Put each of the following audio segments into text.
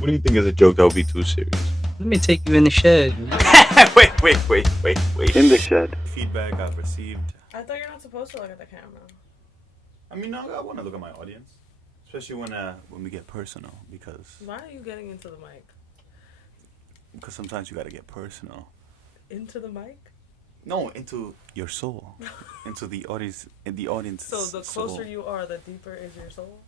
What do you think is a joke that would be too serious? Let me take you in the shed. wait. In the shed. Feedback I've received. I thought you're not supposed to look at the camera. I mean, no, I want to look at my audience, especially when we get personal, because Why are you getting into the mic? sometimes you got to get personal. Into the mic? No, into your soul, into the audience, in the audience. So the closer soul. you are, the deeper is your soul?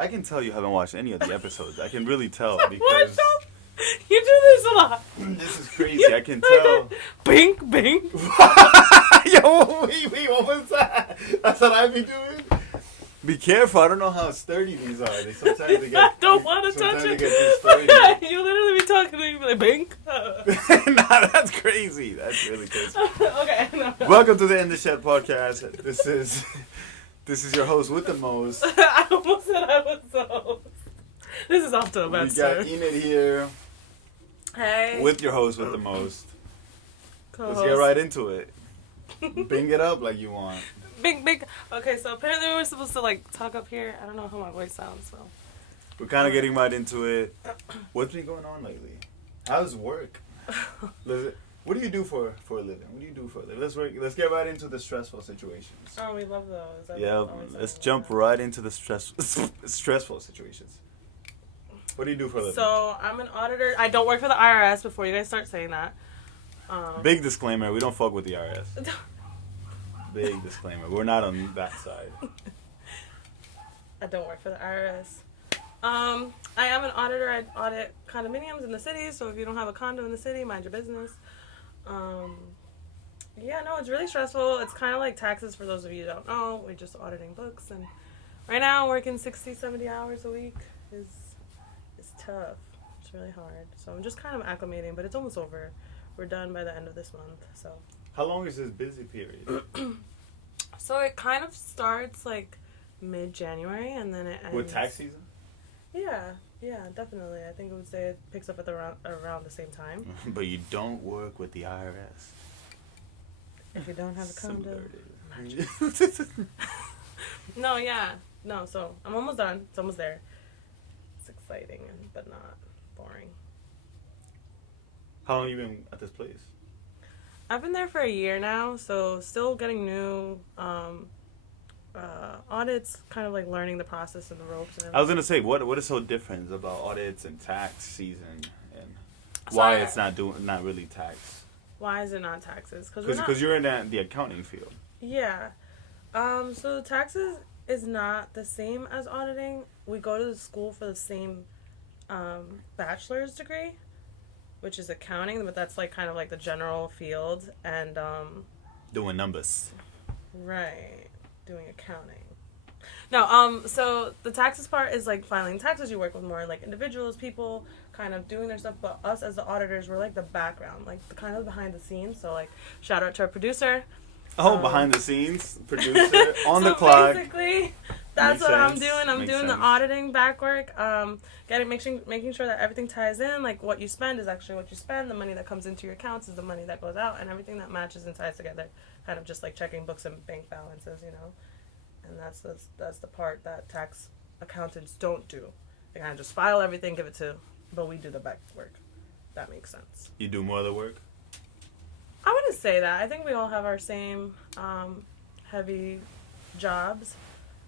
I can tell you haven't watched any of the episodes. I can really tell because You do this a lot. this is crazy. I can tell. Bink, bink. Yo, wait, what was that? That's what I be doing? Be careful. I don't know how sturdy these are. Sometimes they get. I don't want to touch it. They get too sturdy. You literally be talking to me like, bink. Nah, that's crazy. That's really crazy. Okay. No. Welcome to the InTheShed podcast. This is your host with the most. I almost said I was the host. This is off to a bad We start. got Enid here Hey. with your host with the most. Co-host. Let's get right into it. Bing it up like you want. Bink. Okay, so apparently we were supposed to like talk up here. I don't know how my voice sounds, so. We're kind of getting right into it. What's been going on lately? How's work? What do you do for a living? What do you do for a living? Let's get right into the stressful situations. Oh, we love those. Yeah, let's jump right into the stressful situations. What do you do for a living? So I'm an auditor. I don't work for the IRS. Before you guys start saying that. Big disclaimer: we don't fuck with the IRS. Big disclaimer: we're not on that side. I don't work for the IRS. I am an auditor. I audit condominiums in the city. So if you don't have a condo in the city, mind your business. Yeah, no, it's really stressful. It's kind of like taxes for those of you who don't know. We're just auditing books, and right now working 60, 70 hours a week is tough. It's really hard. So I'm just kind of acclimating, but it's almost over. We're done by the end of this month. So. How long is this busy period? So it kind of starts like mid-January, and then it ends. With tax season? Yeah, definitely. I think I would say it picks up at around the same time. But you don't work with the IRS. If you don't have a condo. No, so I'm almost done. It's almost there. It's exciting, but not boring. How long have you been at this place? I've been there for a year now, so still getting new audits, kind of like learning the process and the ropes and everything. I was gonna say, what is so different about audits and tax season, and why it's not really tax? Why is it not taxes? Because you're in the accounting field. Yeah. So taxes is not the same as auditing. We go to the school for the same bachelor's degree, which is accounting, but that's like kind of like the general field, and Doing numbers. right, doing accounting. No, so the taxes part is like filing taxes. You work with more like individuals, people kind of doing their stuff, but us as the auditors, we're like the background, like the kind of behind the scenes. So like shout out to our producer. Behind the scenes, producer, on the clock. Basically, that's Makes what I'm sense. doing. I'm Makes doing sense. the auditing back work. Making sure that everything ties in. Like what you spend is actually what you spend. The money that comes into your accounts is the money that goes out, and everything that matches and ties together. Kind of just like checking books and bank balances, you know. And that's the part that tax accountants don't do. They kind of just file everything, give it to, but we do the back work. That makes sense. You do more of the work? I wouldn't say that. I think we all have our same heavy jobs.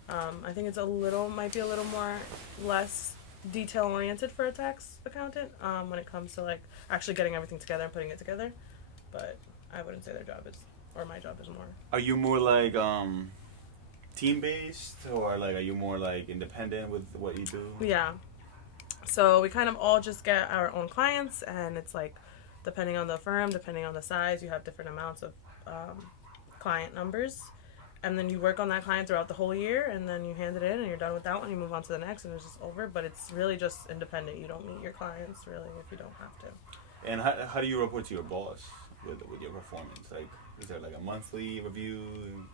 I think might be a little more less detail oriented for a tax accountant when it comes to like actually getting everything together and putting it together. But I wouldn't say their job is, or my job is more. Are you more like team based, or like are you more like independent with what you do? Yeah. So we kind of all just get our own clients, and it's like depending on the firm, depending on the size, you have different amounts of client numbers. And then you work on that client throughout the whole year, and then you hand it in, and you're done with that one. You move on to the next, and it's just over. But it's really just independent. You don't meet your clients, really, if you don't have to. And how do you report to your boss with your performance? Like, is there like a monthly review?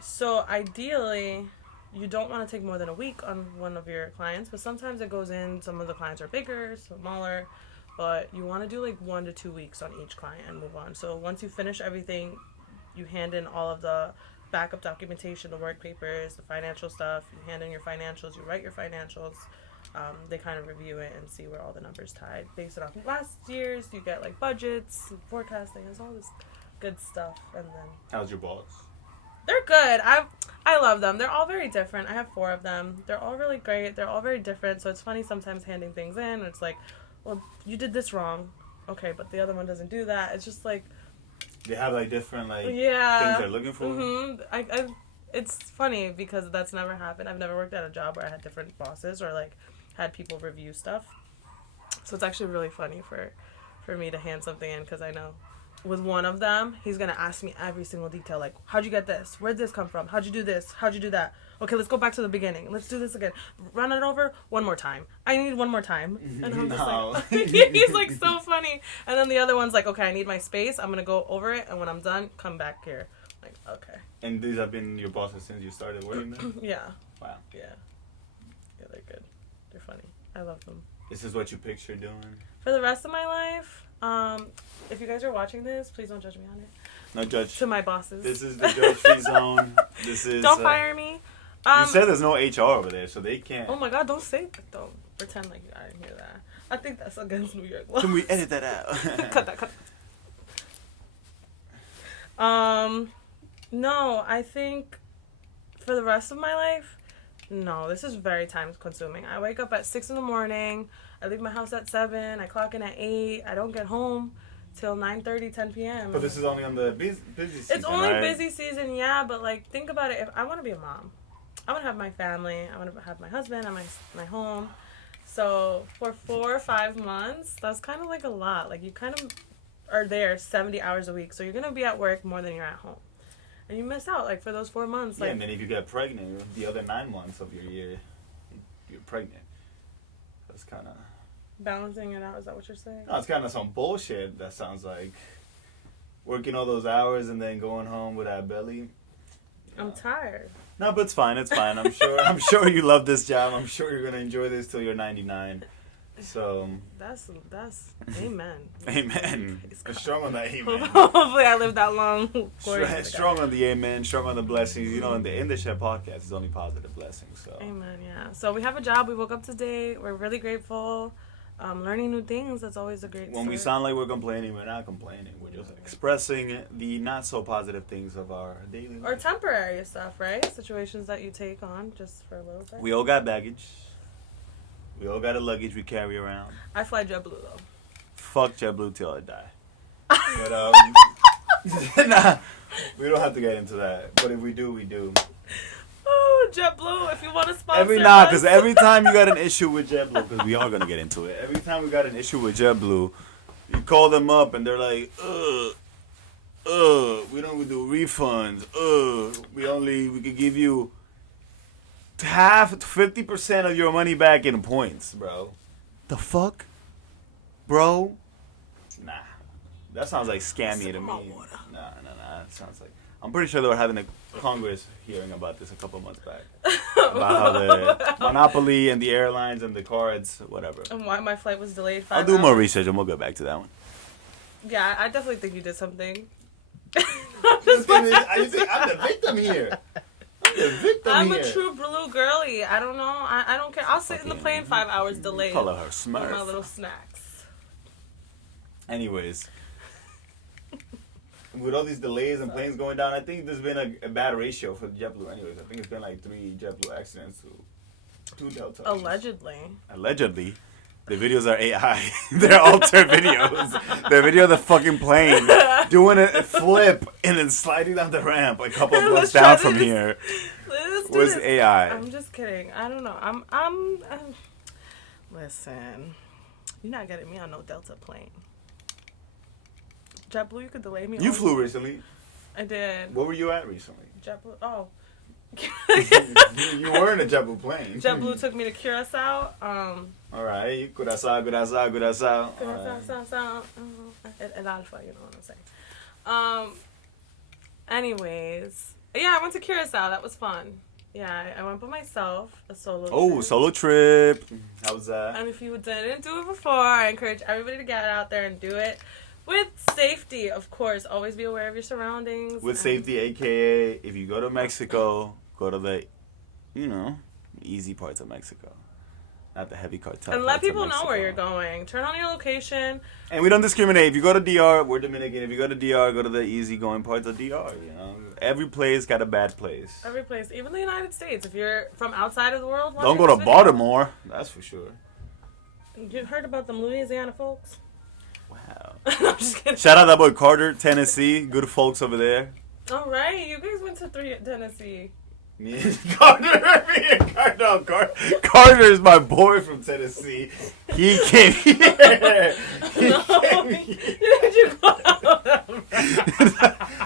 So ideally, you don't want to take more than a week on one of your clients, but sometimes it goes in. Some of the clients are bigger, smaller, but you want to do like 1 to 2 weeks on each client and move on. So once you finish everything, you hand in all of the backup documentation, the work papers, the financial stuff. You hand in your financials, you write your financials. they kind of review it and see where all the numbers tied. Based it off last year's, you get like budgets, forecasting, there's all this good stuff. And then How's your boss? they're good. I love them. They're all very different. I have 4 of them. They're all really great. They're all very different. So it's funny sometimes handing things in. And it's like, well, you did this wrong. Okay, but the other one doesn't do that. It's just like They have like different like things yeah. they're looking for. Mm-hmm. It's funny because that's never happened. I've never worked at a job where I had different bosses or like had people review stuff. So it's actually really funny for me to hand something in because I know with one of them, he's going to ask me every single detail. Like, how'd you get this? Where'd this come from? How'd you do this? How'd you do that? Okay, let's go back to the beginning. Let's do this again. Run it over one more time. I need one more time. And I'm just like, he's like so funny. And then the other one's like, okay, I need my space. I'm going to go over it. And when I'm done, come back here. Like, okay. And these have been your bosses since you started working there? Yeah. Wow. Yeah. Yeah, they're good. They're funny. I love them. This is what you picture doing? For the rest of my life, if you guys are watching this, please don't judge me on it. No judge. To my bosses. This is the judge-free zone. This is. Don't fire me. You said there's no HR over there, so they can't. Oh my God! Don't say that. Don't pretend like I didn't hear that. I think that's against New York law. Can we edit that out? Cut that. Cut. No, I think for the rest of my life, no. This is very time consuming. I wake up at 6 in the morning. I leave my house at 7. I clock in at 8. I don't get home till 9:30, 10 p.m. But this is only on the busy season, It's only right? busy season, yeah. But like, think about it. If I want to be a mom, I want to have my family. I want to have my husband and my home. So for 4 or 5 months, that's kind of like a lot. Like you kind of are there 70 hours a week, so you're gonna be at work more than you're at home, and you miss out like for those 4 months. Yeah, Like, and then if you get pregnant, the other 9 months of your year, you're pregnant. That's kind of balancing it out. Is that what you're saying? no, it's kind of some bullshit. That sounds like working all those hours and then going home with that belly. I'm tired. No, but it's fine. It's fine. I'm sure you love this job. I'm sure you're gonna enjoy this till you're 99. So That's amen. amen. Strong on that amen. Hopefully, I live that long. Strong on the amen. Strong on the blessings. You know, in the InTheShed podcast is only positive blessings. So Amen. Yeah. So we have a job. We woke up today. We're really grateful. Learning new things. That's always a great. when we sound like we're complaining, we're not complaining. We're just expressing the not so positive things of our daily or life. temporary stuff, right? Situations that you take on just for a little bit. We all got baggage. We all got a luggage we carry around. I fly JetBlue though. Fuck JetBlue till I die. But nah, we don't have to get into that. But if we do, we do. Oh, JetBlue, if you want to sponsor Because every time you got an issue with JetBlue, because we are gonna get into it. Every time we got an issue with JetBlue, you call them up and they're like, we don't do refunds. We could give you half, 50% of your money back in points, bro. The fuck, bro? Nah, that sounds like scammy to me. Nah. It sounds like I'm pretty sure they were having a Congress hearing about this a couple months back about how the monopoly and the airlines and the cards, whatever. And why my flight was delayed 5 I'll do more research and we'll go back to that one. Yeah, I definitely think you did something. I'm the victim here. I'm a true blue girly. I don't know. I don't care. I'll sit in the plane 5 hours delayed. Follow her With Smurf. my little snacks. Anyways, with all these delays and planes going down, I think there's been a bad ratio for JetBlue. Anyways, I think it's been like 3 JetBlue accidents to 2 Delta. Allegedly. The videos are AI. They're altered videos. The video of the fucking plane doing a flip and then sliding down the ramp a couple blocks down from here was AI. I'm just kidding. I don't know. I'm listen, you're not getting me on no Delta plane. JetBlue, you could delay me. You flew recently. I did. Where were you at recently? JetBlue. Oh. you were in a JetBlue plane. JetBlue took me to Curacao. All right, Curacao. El Alpha, you know what I'm saying. Anyways, yeah, I went to Curacao. That was fun. Yeah, I went by myself, a solo trip. Solo trip. How was that? And if you didn't do it before, I encourage everybody to get out there and do it. With safety, of course. Always be aware of your surroundings. With safety, a.k.a. if you go to Mexico, go to the, easy parts of Mexico. not the heavy cartel. And let parts of people know where Mexico. you're going. Turn on your location. And we don't discriminate. If you go to DR, we're Dominican. If you go to DR, go to the easygoing parts of DR. You know, every place got a bad place. Every place, even the United States. If you're from outside of the world, Don't watching go to this video, Baltimore. That's for sure. You heard about them Louisiana folks? Wow. I'm just kidding. Shout out that boy Carter, Tennessee. Good folks over there. All right, you guys went to Tennessee. Me and Carter is my boy from Tennessee. He came here. No, did you go out?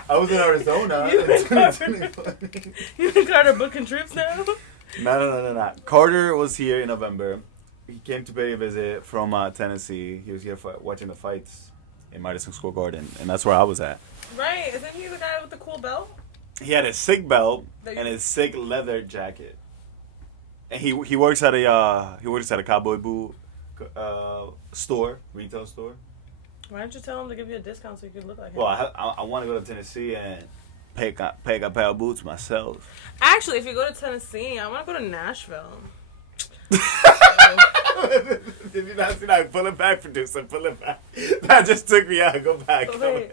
I was in Arizona. You and Carter booking trips now? No. Carter was here in November. He came to pay a visit from Tennessee. He was here for watching the fights in Madison Square Garden, and that's where I was at. Right, isn't he the guy with the cool belt? He had a sick belt and a sick leather jacket, and he works at a cowboy boot store, retail store. Why don't you tell him to give you a discount so you could look like him? Well, I want to go to Tennessee and pick a pair of boots myself. Actually, if you go to Tennessee, I want to go to Nashville. Did you not see that? Pull it back, producer. Pull it back. That just took me out. Go back. Wait,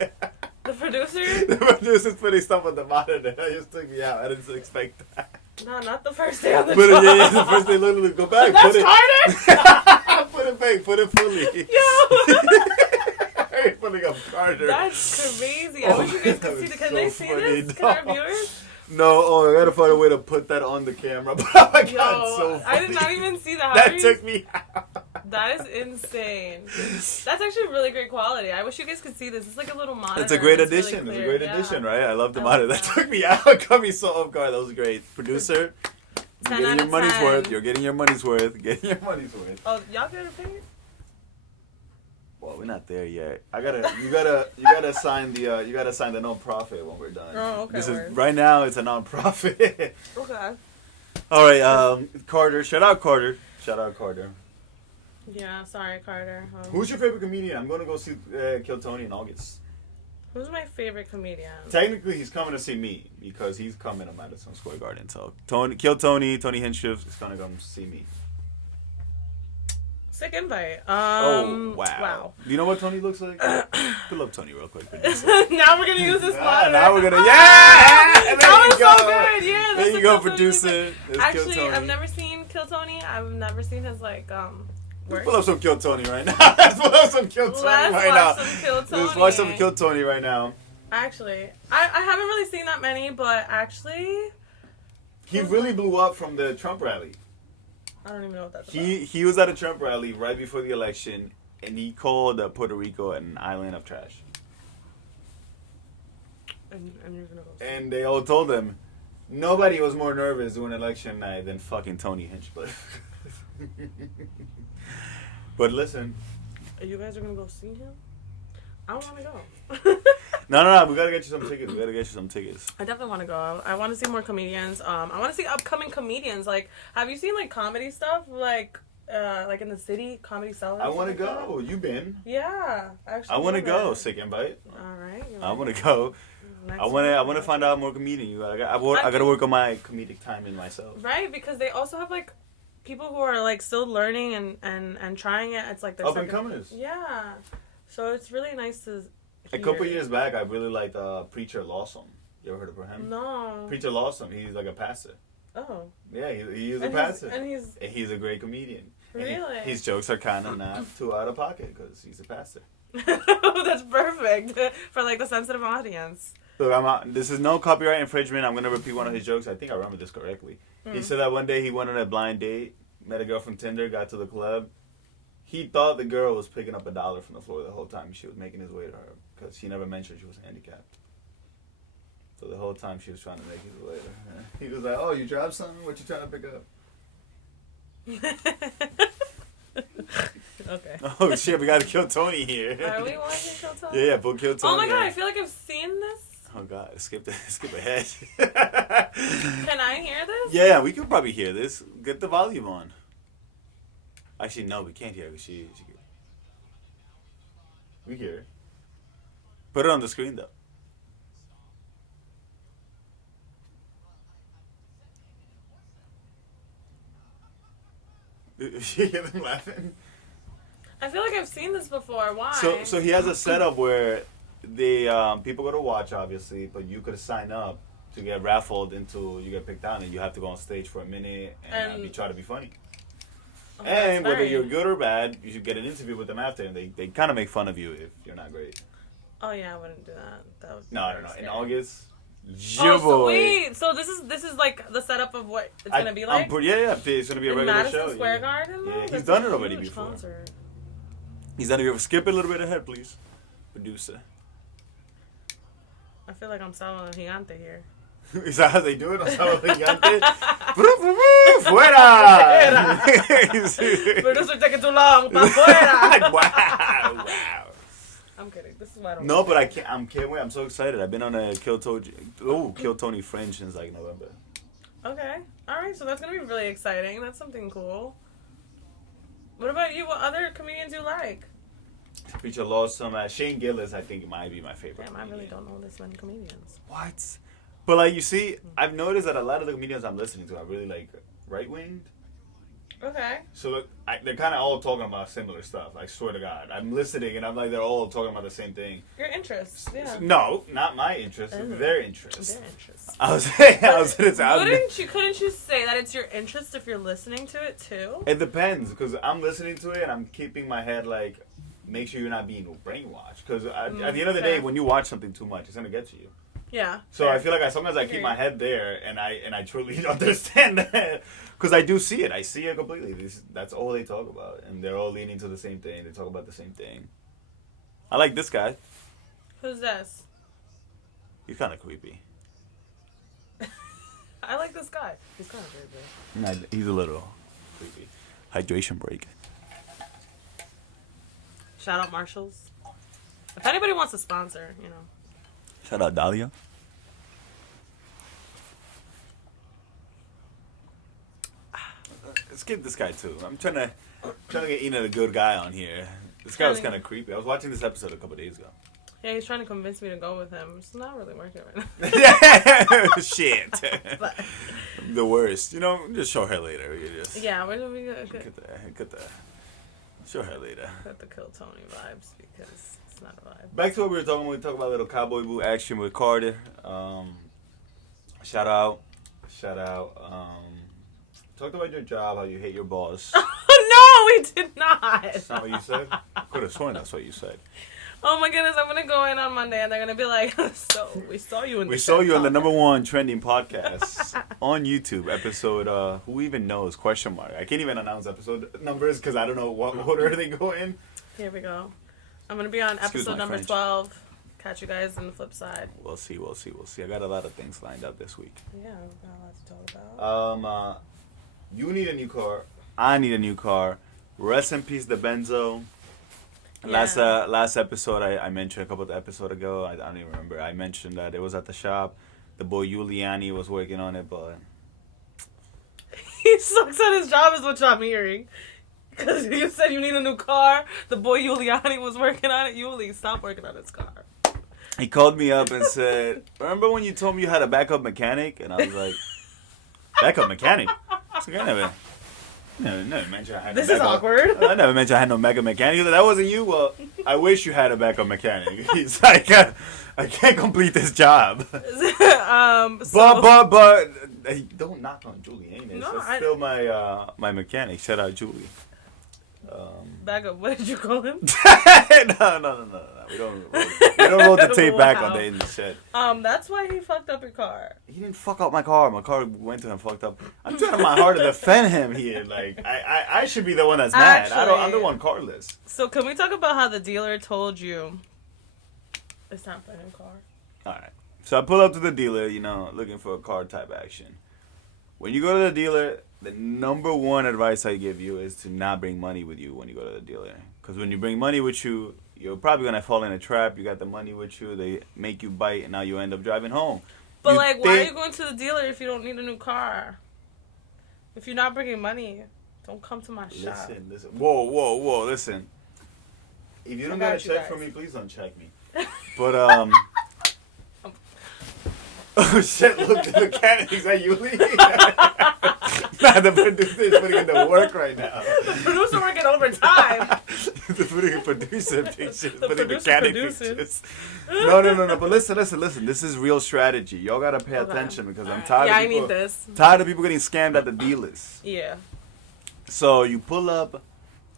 the producer? The producer's putting stuff on the monitor. That just took me out. I didn't expect that. No, not the first day on the Put job. it, yeah, the first day. Look, go back. That's put it. Carter? Put it back. Put it fully. Yo! Pulling up Carter. That's crazy. I wish you guys could see the... Can they see this? Can our viewers? No, I gotta find a way to put that on the camera. Oh my God, Yo, so funny. I did not even see that. That took me out. That is insane. That's actually really great quality. I wish you guys could see this. It's like a little monitor. It's a great It's really addition. It's a clear. great addition, right? I love the I monitor. love That that. took me out. Got me so off guard. That was great. Producer, 10 you're out getting of your money's 10. worth. You're getting your money's worth. Getting your money's worth. Oh, y'all get it paid? Well, we're not there yet. You gotta sign the non-profit when we're done. Oh, okay, This word. is right now. It's a non-profit. Okay. All right, Carter. Shout out Carter. Yeah, sorry, Carter. Who's your favorite comedian? I'm gonna go see Kill Tony in August. Who's my favorite comedian? Technically, he's coming to see me because he's coming to Madison Square Garden. So Tony Hinchcliffe is gonna come see me. Sick invite. Oh wow! Wow. Do you know what Tony looks like? Pull up Tony real quick. Now we're gonna use this monitor. Now we're gonna There That you was go. so good. Yeah. There you go, producer. There's Actually, Kill Tony. I've never seen Kill Tony. I've never seen his work. Pull up some Kill Tony right now. Let's pull up some Kill Tony Let's right watch now. some Kill Tony. Let's watch some Kill Tony right now. Actually, I haven't really seen that many, but actually, He really blew up from the Trump rally. I don't even know what that's He was at a Trump rally right before the election, and he called Puerto Rico an island of trash. about. And you're gonna go see. And they all told him, nobody was more nervous during election night than fucking Tony Hinchcliffe. But listen. You guys are gonna go see him? I don't want to go. No, we gotta get you some tickets. I definitely want to go. I want to see more comedians. I want to see upcoming comedians. Like, have you seen like comedy stuff? Like in the city, Comedy Cellar. I want to go. You been? Yeah, actually. I want to love go. it. Sick invite. All right. I want to go. Next I want week. to find out more comedians. I gotta work on my comedic timing myself. Right, because they also have like people who are like still learning and trying it. It's like their Up and second- comers. Yeah, so it's really nice to. A couple years back, I really liked Preacher Lawson. You ever heard of him? No. Preacher Lawson. He's like a pastor. Oh. Yeah, he's a And pastor. And he's And he's a great comedian. And Really? his jokes are kind of not too out of pocket because he's a pastor. that's perfect for like the sensitive audience. Look, this is no copyright infringement. I'm going to repeat one of his jokes. I think I remember this correctly. He said that one day he went on a blind date, met a girl from Tinder, got to the club. He thought the girl was picking up $1 from the floor the whole time she was making his way to her because he never mentioned she was handicapped. So the whole time she was trying to make his way to her. He was like, oh, you dropped something? What you trying to pick up? Okay. Oh, shit, we got to kill Tony here. Are we watching Kill Tony? Yeah, we'll kill Tony. Oh my god, I feel like I've seen this. Oh god, skip ahead. Can I hear this? Yeah, we could probably hear this. Get the volume on. Actually, no, we can't hear it. We hear it. Put it on the screen, though. You hear them laughing? I feel like I've seen this before. Why? So he has a setup where the people go to watch, obviously, but you could sign up to get raffled into, you get picked out, and you have to go on stage for a minute and you try to be funny. Oh, and whether you're good or bad, you should get an interview with them after, and they kind of make fun of you if you're not great. Oh yeah, I wouldn't do that. That would No. In August, oh boy. sweet! So this is like the setup of what it's gonna be like. Yeah. It's gonna be a in regular Madison show. Square Garden. Yeah, he's That's done a it already huge before. Concert. He's done it before. Skip it a little bit ahead, please, producer. I feel like I'm Sábado Gigante here. Is that how they do it on Sábado Gigante? Fuera! Producer taking too long. Pa fuera. Wow. I'm kidding. This is why I don't. No, but I can't wait. I'm so excited. I've been on a Kill Tony Fringe since like November. Okay. All right. So that's gonna be really exciting. That's something cool. What about you? What other comedians you like? Feature Lawsome. Shane Gillis, I think, might be my favorite. Damn, I really don't know this many comedians. What? But like you see, I've noticed that a lot of the comedians I'm listening to are really like right-winged. Okay. So look, they're kind of all talking about similar stuff. I swear to God, I'm listening and I'm like they're all talking about the same thing. Your interests, yeah. No, not my interests. Their interests. Their interests. I was gonna say. Couldn't you say that it's your interest if you're listening to it too? It depends because I'm listening to it and I'm keeping my head like, make sure you're not being brainwashed. Because at the end of the day, when you watch something too much, it's gonna get to you. Yeah. So fair. I feel like as long as I keep my head there and I truly understand that, because I do see it. I see it completely. That's all they talk about, and they're all leaning to the same thing. They talk about the same thing. I like this guy. Who's this? He's kind of creepy. I like this guy. He's kind of creepy. He's a little creepy. Hydration break. Shout out Marshalls. If anybody wants to sponsor, you know. Shout out Dahlia. Let's get this guy too. I'm trying to get Enid a good guy on here. This guy was kind of creepy. I was watching this episode a couple days ago. Yeah, he's trying to convince me to go with him. It's not really working right now. Shit. But, the worst. You know, just show her later. Yeah, we're gonna get the show her later. Got the Kill Tony vibes because it's not a vibe. Back to what we were talking about. We talked about a little cowboy boot action with Carter. Shout out. Talked about your job, how you hate your boss. No, we did not. That's not what you said? Could have sworn that's what you said. Oh my goodness, I'm gonna go in on Monday and they're gonna be like, so we saw you in the the #1 trending podcast on YouTube episode who even knows ? I can't even announce episode numbers because I don't know what order they go in. Here we go. I'm gonna be on episode number 12. Catch you guys on the flip side. We'll see. I got a lot of things lined up this week. Yeah, we've got a lot to talk about. You need a new car. I need a new car. Rest in peace, the Benzo. Yeah. Last episode, I mentioned a couple of episodes ago. I don't even remember. I mentioned that it was at the shop. The boy Giuliani was working on it, but he sucks at his job, is what I'm hearing. Because you said you need a new car. The boy Giuliani was working on it. Yuli, stop working on his car. He called me up and said, "Remember when you told me you had a backup mechanic?" And I was like, "Backup mechanic?" It's like, I never mentioned I had this is awkward. I never mentioned I had no mega mechanic. That wasn't you? Well, I wish you had a backup mechanic. He's like, I can't complete this job. But hey, don't knock on Julie, ain't it? No, it's still my mechanic. Shout out Julie. Backup, what did you call him? No. We don't roll the tape back on the InTheShed. That's why he fucked up your car. He didn't fuck up my car. My car went to him fucked up. I'm trying my hard to defend him here. Like I should be the one that's mad. I'm the one carless. So can we talk about how the dealer told you it's time for a new car? Alright. So I pull up to the dealer, looking for a car type action. When you go to the dealer, the #1 advice I give you is to not bring money with you when you go to the dealer. Because when you bring money with you, you're probably going to fall in a trap. You got the money with you. They make you bite, and now you end up driving home. But, why are you going to the dealer if you don't need a new car? If you're not bringing money, don't come to my shop. Listen. Whoa. Listen. If you don't got a check for me, please don't check me. But, Oh shit! Look, the mechanic is that Yuli? Nah, the producer is putting in the work right now. The producer working overtime. The putting producer pictures, The putting producer mechanic produces. pictures. No. But listen. This is real strategy. Y'all gotta pay attention because I'm tired. Yeah, of people, I need this. Tired of people getting scammed at the dealers. Yeah. So you pull up,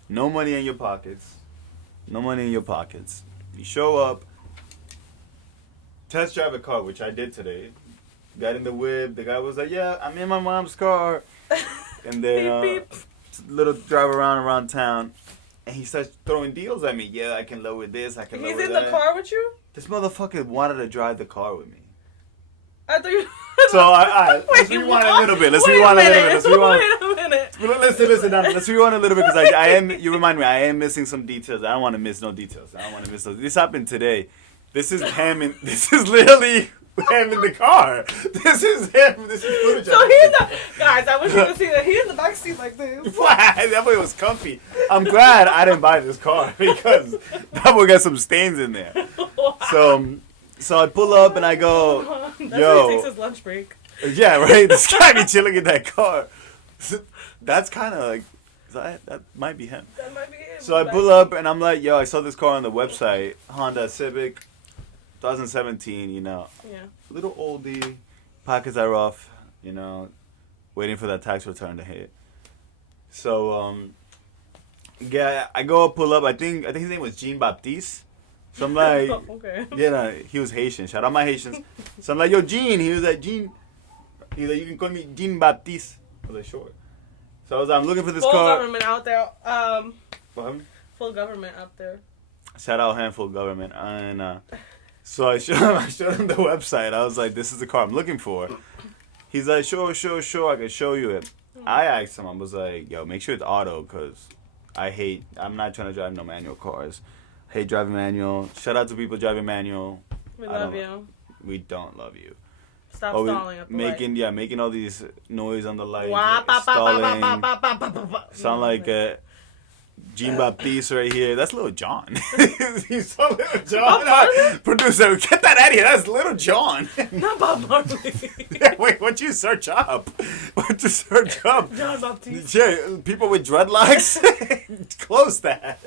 no money in your pockets. No money in your pockets. You show up, test drive a car, which I did today. Got in the whip. The guy was like, "Yeah, I'm in my mom's car." And then Beep, little drive around town, and he starts throwing deals at me. Yeah, I can lower this. I can lower that. He's in the car with you? This motherfucker wanted to drive the car with me. I thought you. So let's rewind a little bit. Let's rewind a little bit. Wait a minute. Listen, Donna, let's rewind a little bit because I am. You remind me. I am missing some details. I don't want to miss no details. I don't want to miss those. This happened today. This is him. This is literally him in the car. This is him. This is footage. So he's the guys. I wish you could see that. He's in the back seat like this. That boy was comfy. I'm glad I didn't buy this car because that boy got some stains in there. So I pull up and I go, That's yo. when he takes his lunch break. Yeah, right. This guy be chilling in that car. That's kind of like that might be him. That might be it. So I pull up and I'm like, yo, I saw this car on the website, Honda Civic, 2017. You know, Yeah. little oldie, pockets are rough. You know, waiting for that tax return to hit. So yeah, I go up, pull up. I think his name was Jean Baptiste. So I'm like, Okay. yeah, he was Haitian. Shout out my Haitians. So I'm like, yo, Jean. He was like, Jean. He was like, you can call me Jean Baptiste. I was like, sure. So I was like, I'm looking for this Full car. government out there. What happened? Full government out there. Shout out handful government. And so I showed him the website. I was like, this is the car I'm looking for. He's like, sure, I can show you it. I asked him, I was like, yo, make sure it's auto because I'm not trying to drive no manual cars. Hate driving manual. Shout out to people driving manual. We love you. We don't love you. Stop Oh, stalling at the light. making all these noise on the light. Wah, ba, ba, ba, Stalling. ba, ba, ba, ba, ba, ba. Sound like Jean Baptiste right here. That's Little John. You saw Little John? Bob Marley? Producer, get that out of here. That's Little John. Not Bob Marley. Yeah, wait, what'd you search up? John Baptiste. Yeah, people with dreadlocks? Close that.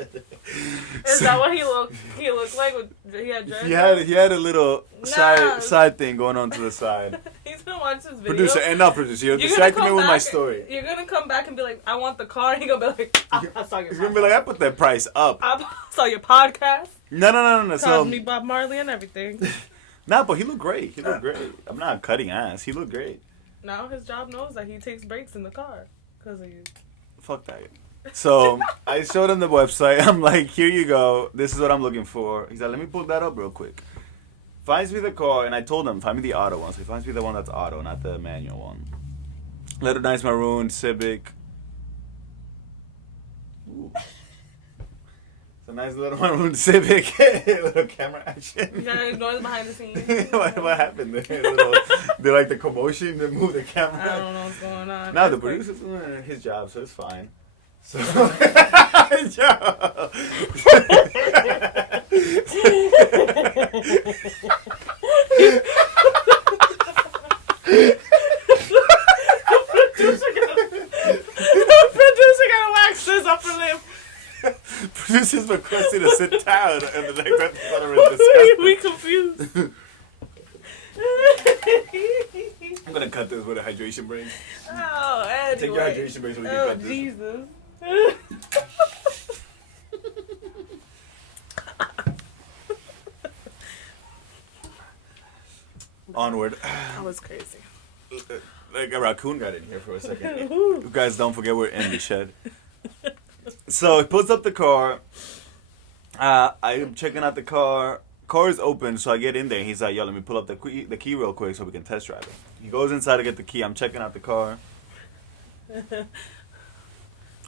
Is that what he looked like? He had dreads? He had a little side thing going on to the side. He's gonna watch this video. Producer, and not producer. You're distracting me with my story. You're gonna come back and be like, I want the car. And he's gonna be like, I saw your He's podcast. gonna be like, I put that price up. I saw your podcast. No. Called So, me Bob Marley and everything. nah, but he looked great. I'm not cutting ass. He looked great. Now his job knows that he takes breaks in the car because of you. Fuck that. So I showed him the website. I'm like, here you go. This is what I'm looking for. He's like, let me pull that up real quick. Finds me the car, and I told him, find me the auto one. So he finds me the one that's auto, not the manual one. Little nice maroon Civic. Ooh. It's a nice little maroon Civic. Little camera action. You gotta ignore the behind the scenes. what happened there? They like the commotion. They move the camera. I don't know what's going on. No, the producer's doing his job, so it's fine. So, The producer gotta wax his upper lip. Producer's requesting to sit down, and the next episode is disgusting. We confused. I'm gonna cut this with a hydration break. Oh, anyway. Take your hydration break so we can Oh, cut this. Jesus. Onward. That was crazy. Like a raccoon got in here for a second. You guys don't forget we're in the shed. So he pulls up the car. I'm checking out the car. Car is open, so I get in there. He's like, yo, let me pull up the key real quick so we can test drive it. He goes inside to get the key. I'm checking out the car.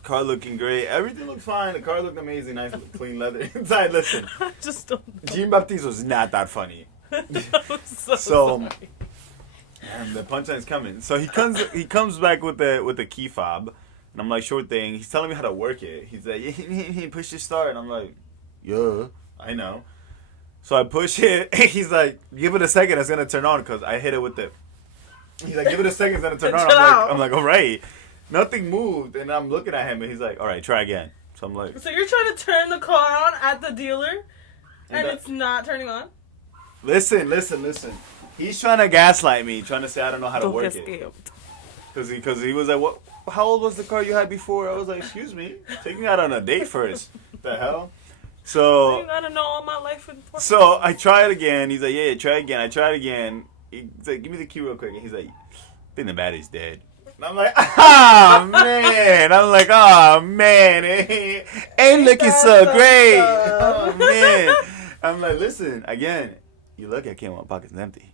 Car looking great. Everything looks fine. The car looked amazing. Nice clean leather inside. Listen, I just don't know. Jean Baptiste was not that funny. I'm so So, sorry. and the punchline's coming. So he comes back with the key fob, and I'm like, sure thing. He's telling me how to work it. He's like, push the start, and I'm like, yeah, I know. So I push it. He's like, give it a second. It's gonna turn on because I hit it with the. He's like, give it a second. It's gonna turn on. I'm like, all right. Nothing moved, and I'm looking at him, and he's like, all right, try again. So I'm like, so you're trying to turn the car on at the dealer, and it's not turning on. Listen. He's trying to gaslight me, trying to say I don't know how to work it. Because he was like, what? How old was the car you had before? I was like, excuse me, take me out on a date first. The hell? So you gotta know all my life. So I try it again. He's like, yeah, try again. I tried again. He's like, give me the key real quick. And he's like, I think the battery's dead. And I'm like, man. Ain't looking so great. Oh, man. I'm like, listen, again, you look, I came, my pocket's empty.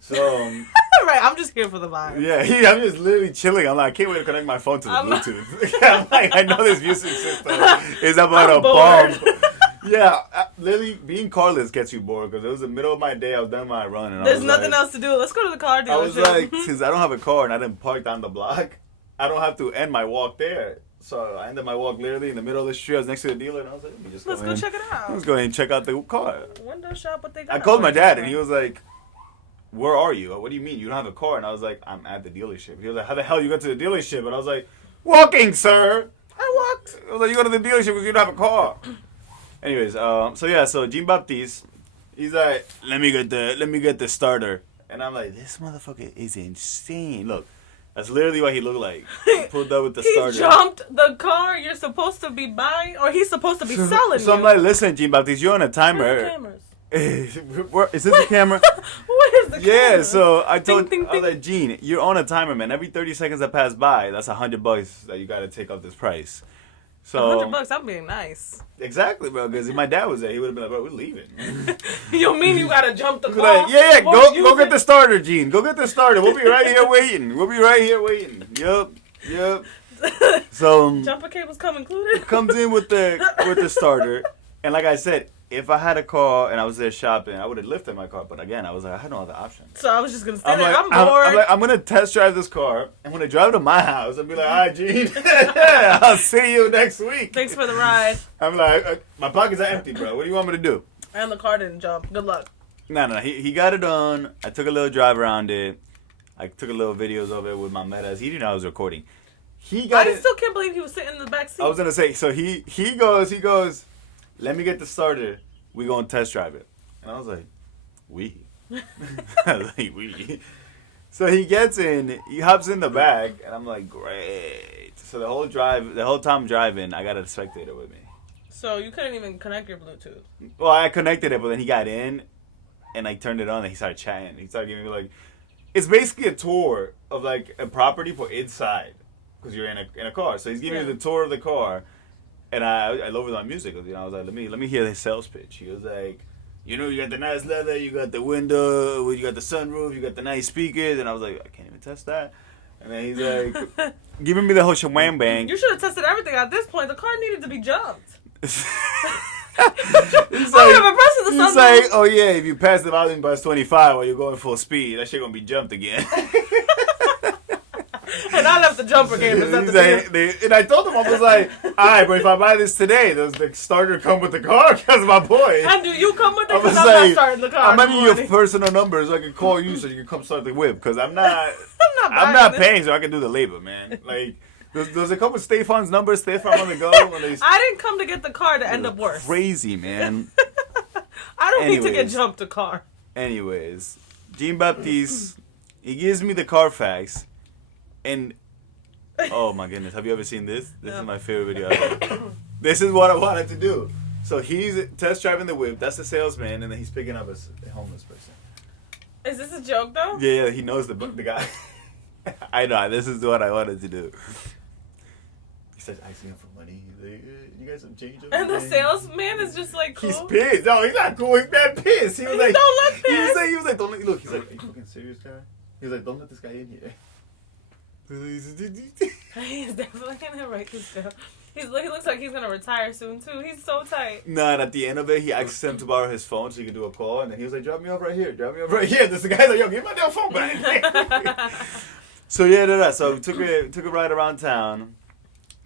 So, right, I'm just here for the vibe. Yeah, I'm just literally chilling. I'm like, I can't wait to connect my phone to the Bluetooth. I'm like, I know this music system is about a bomb. Yeah, literally, being carless gets you bored because it was the middle of my day. I was done my run. And there's nothing else to do. Let's go to the car dealership. I was like, since I don't have a car and I didn't park down the block, I don't have to end my walk there. So I ended my walk literally in the middle of the street. I was next to the dealer, and I was like, let's go check it out. Let's go and check out the car. Window shop, what they got. I called my dad, and he was like, where are you? What do you mean? You don't have a car? And I was like, I'm at the dealership. He was like, how the hell you got to the dealership? And I was like, walking, sir. I walked. I was like, you go to the dealership because you don't have a car. Anyways, so Jean Baptiste, he's like, let me get the starter. And I'm like, this motherfucker is insane. Look, that's literally what he looked like. He pulled up with the starter. He jumped the car you're supposed to be buying, or he's supposed to be selling. So I'm like, listen, Jean Baptiste, you're on a timer. Where's the cameras? Is this the camera? What is the camera? Yeah, so I told I was like, Gene, you're on a timer, man. Every 30 seconds that pass by, that's $100 that you got to take off this price. So $100, I'm being nice. Exactly, bro. Because if my dad was there, he would have been like, bro, we're leaving. You mean you got to jump the car? Like, yeah, go get the starter, Gene. Go get the starter. We'll be right here waiting. Yep. So jumper cables come included. Comes in with the starter, and like I said, if I had a car and I was there shopping, I would have lifted my car. But again, I was like, I had no other option. So I was just gonna stay there. I'm bored. I'm gonna test drive this car. I'm gonna drive to my house and be like, all right, Gene, I'll see you next week. Thanks for the ride. I'm like, my pockets are empty, bro. What do you want me to do? And the car didn't jump. Good luck. No. He got it on. I took a little drive around it. I took a little videos of it with my metas. He didn't know I was recording. I still can't believe he was sitting in the back seat. I was gonna say, so he goes, let me get the starter. We gonna test drive it. And I was like, we. I was like, we. So he gets in, he hops in the back, and I'm like, great. So the whole time driving, I got a spectator with me. So you couldn't even connect your Bluetooth. Well, I connected it, but then he got in, and I turned it on, and he started chatting. He started giving me like, it's basically a tour of like a property for inside, because you're in a car. So he's giving me the tour of the car. And I lowered my music. You know, I was like, let me hear the sales pitch. He was like, you know, you got the nice leather, you got the window, you got the sunroof, you got the nice speakers. And I was like, I can't even test that. And then he's like, giving me the whole shawam bang. You should have tested everything. At this point, the car needed to be jumped. He's like, oh yeah, if you pass the volume bus 25 while you're going full speed, that shit gonna be jumped again. And I left the jumper game. And I told him, I was like, all right, but if I buy this today, does the starter come with the car? Because my boy. And do you come with it? Because I'm not starting the car. I'm going to need your personal number so I can call you so you can come start the whip. Because I'm not paying so I can do the labor, man. Like, does it come with State Farm's number? State Farm on the go? I didn't come to get the car to end up worse. Crazy, man. I don't need to get jumped a car. Anyways, Jean Baptiste, he gives me the Carfax. And, oh my goodness, have you ever seen this? This is my favorite video ever. This is what I wanted to do. So he's test driving the whip. That's the salesman, and then he's picking up a homeless person. Is this a joke, though? Yeah, he knows the guy. I know, this is what I wanted to do. He starts asking him for money. He's like, you guys some change over And the salesman is just like, cool. He's pissed. No, he's not cool. He's that pissed. He was like, don't look pissed. He was like, don't look. He's like, are you fucking serious, guy? He was like, don't let this guy in here. He's definitely gonna write this down. He looks like he's gonna retire soon too. He's so tight. Nah, and at the end of it, he asked him to borrow his phone so he could do a call, and then he was like, "Drop me off right here. This guy's like, "Yo, give my damn phone back." So So we took a ride around town.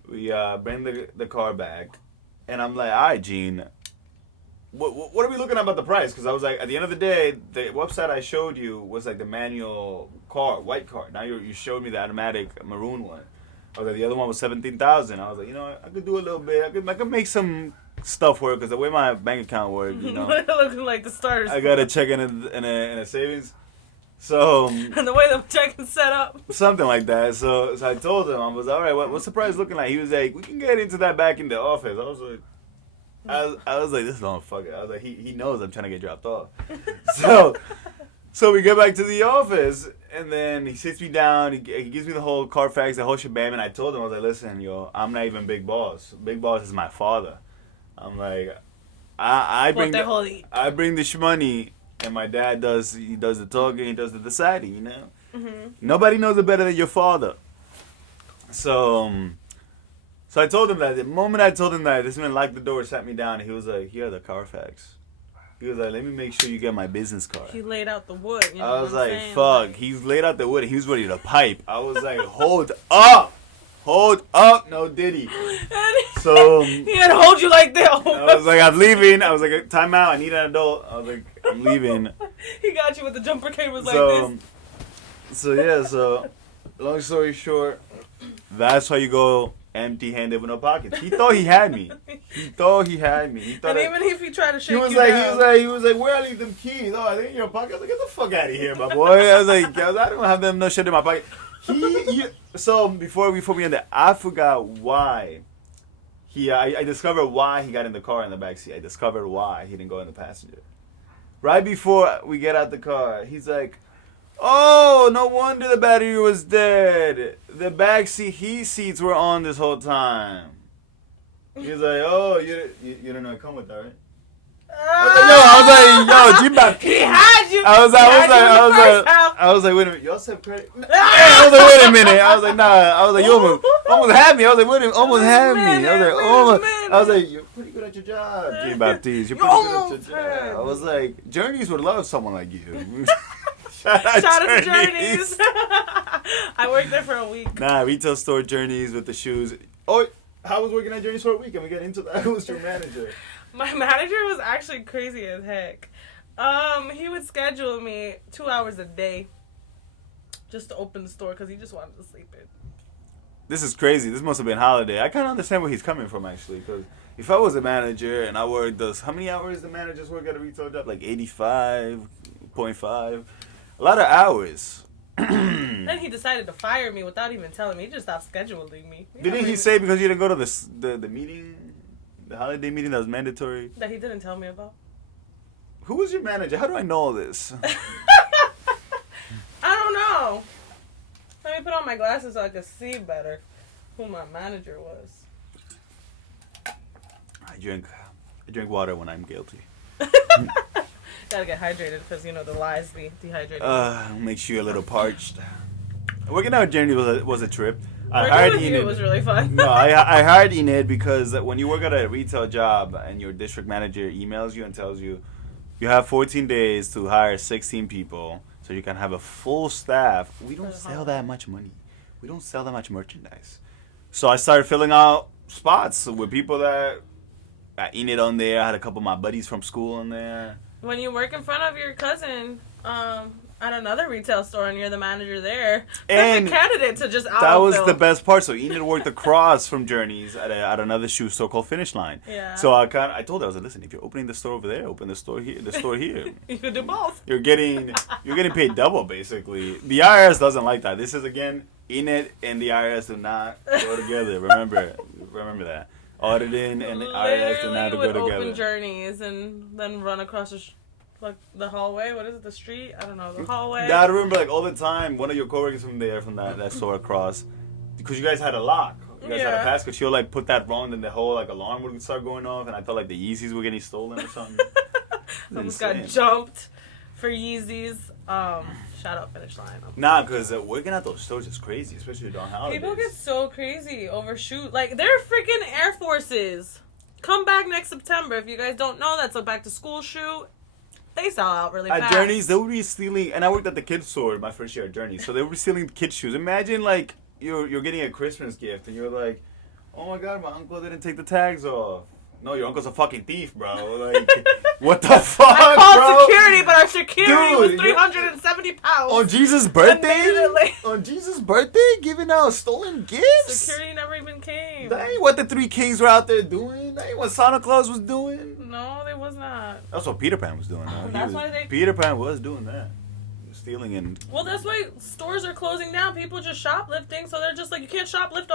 We bring the car back, and I'm like, "All right, Gene, what are we looking at about the price? Because I was like, at the end of the day, the website I showed you was like the manual car, white car. Now you showed me the automatic maroon one. I was like, the other one was 17,000. I was like, you know, I could do a little bit. I could make some stuff work because the way my bank account works, you know, looking like the starters. I gotta check in a savings. So and the way the check is set up, something like that. So I told him, I was all right. What's the price looking like? He was like, we can get into that back in the office. I was like. I was like, this motherfucker. I was like, he knows I'm trying to get dropped off. So we get back to the office, and then he sits me down. He gives me the whole Carfax, the whole shebang, and I told him, I was like, listen, yo, I'm not even Big Boss. Big Boss is my father. I'm like, I bring the money, and my dad does the talking, he does the deciding, you know? Mm-hmm. Nobody knows it better than your father. So I told him that. The moment I told him that, this man locked the door, sat me down, and he was like, here are the Carfax. He was like, let me make sure you get my business card. He laid out the wood. You know I was what I'm like, saying? fuck. He's laid out the wood, and he was ready to pipe. I was like, hold up. Hold up. No diddy. So he had to hold you like that. I was like, I'm leaving. I was like, time out. I need an adult. I was like, I'm leaving. He got you with the jumper cables like this. So long story short, that's how you go empty-handed with no pockets. He thought he had me. He thought and even if he tried to shake you down, he was like, where I leave them keys? Oh, I think in your pocket. I was like, get the fuck out of here, my boy. I was like, I don't have them no shit in my pocket. So before we end it, I forgot why. I discovered why he got in the car in the backseat. I discovered why he didn't go in the passenger. Right before we get out the car, he's like, oh, no wonder the battery was dead. The backseat heat seats were on this whole time. He's like, oh, you don't know it come with that, right? I was like, yo, G-Bap. He had you. I was like, wait a minute, y'all said credit? I was like, wait a minute. I was like, nah. I was like, you almost had me. I was like, wait a minute, almost had me. I was like, you're pretty good at your job, G-Bap. You're pretty good at your job. I was like, Journeys would love someone like you. Shout out to Journeys. I worked there for a week. Nah, retail store Journeys with the shoes. Oh, how was working at Journeys for a week? And we get into that. Who was your manager? My manager was actually crazy as heck. He would schedule me 2 hours a day just to open the store because he just wanted to sleep in. This is crazy. This must have been holiday. I kind of understand where he's coming from, actually, because if I was a manager and I worked how many hours do managers work at a retail job? Like 85.5. A lot of hours. Then he decided to fire me without even telling me. He just stopped scheduling me. Didn't he say because you didn't go to the meeting, the holiday meeting that was mandatory? That he didn't tell me about? Who was your manager? How do I know this? I don't know. Let me put on my glasses so I can see better who my manager was. I drink water when I'm guilty. Gotta get hydrated because, you know, the lies be dehydrated. Makes you a little parched. Working out Journey was a trip. I hired Enid. It was really fun. No, I hired Enid because when you work at a retail job and your district manager emails you and tells you you have 14 days to hire 16 people so you can have a full staff, we don't sell that much money. We don't sell that much merchandise. So I started filling out spots with people that Enid on there. I had a couple of my buddies from school on there. When you work in front of your cousin at another retail store and you're the manager there, perfect candidate to just that was the best part. So Enid worked across from Journeys at another shoe store called Finish Line. Yeah. So I told her, I was like, listen, if you're opening the store over there, open the store here. You could do both. You're getting paid double basically. The IRS doesn't like that. This is again, Enid and the IRS do not go together. Remember that. Auditing and IRS do not go together. Open Journeys and then run across the hallway. What is it? The street? I don't know. The hallway. Yeah, I remember all the time. One of your coworkers from that store across, because you guys had a lock. You guys had a passcode. She'll put that wrong, then the whole alarm would start going off, and I thought the Yeezys were getting stolen or something. Almost got jumped for Yeezys. Shout out Finish Line. Nah, because working at those stores is crazy, especially during holidays. People get so crazy over shoot. They're freaking Air Forces. Come back next September. If you guys don't know, that's a back to school shoot. They sell out really fast. At Journeys, they would be stealing, and I worked at the kids store my first year at Journeys, so they would be stealing kids' shoes. Imagine you're getting a Christmas gift, and you're like, oh my God, my uncle didn't take the tags off. No, your uncle's a fucking thief, bro. Like, what the fuck, I called bro? security, but our security was Dude, 370 pounds. On Jesus' birthday? Immediately. On Jesus' birthday? Giving out stolen gifts? Security never even came. That ain't what the three kings were out there doing. That ain't what Santa Claus was doing. No, they was not. That's what Peter Pan was doing. That's why they... Peter Pan was doing that. Stealing and... Well, that's why stores are closing down. People just shoplifting, so they're just like, you can't shoplift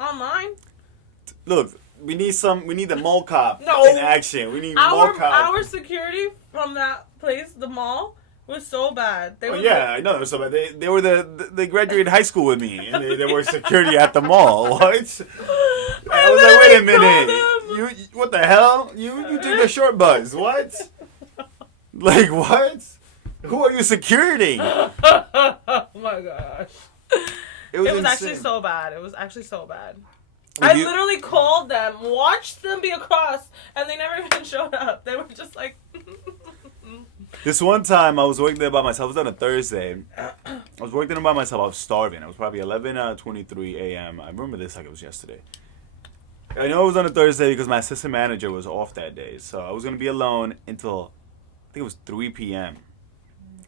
online. Look, we need the mall cop No. in action. We need mall cop. Our security from that place, the mall, was so bad. They were I know. So bad. They graduated high school with me, and they were security at the mall. What? I was like, wait a minute. You what the hell? You took the short bus. What? Like what? Who are you security? Oh my gosh. It was actually so bad. It was actually so bad. I literally called them, watched them be across, and they never even showed up. They were just like... This one time, I was working there by myself. It was on a Thursday. I was working there by myself. I was starving. It was probably 11:23 a.m. I remember this like it was yesterday. I know it was on a Thursday because my assistant manager was off that day. So I was going to be alone until, I think it was 3 p.m.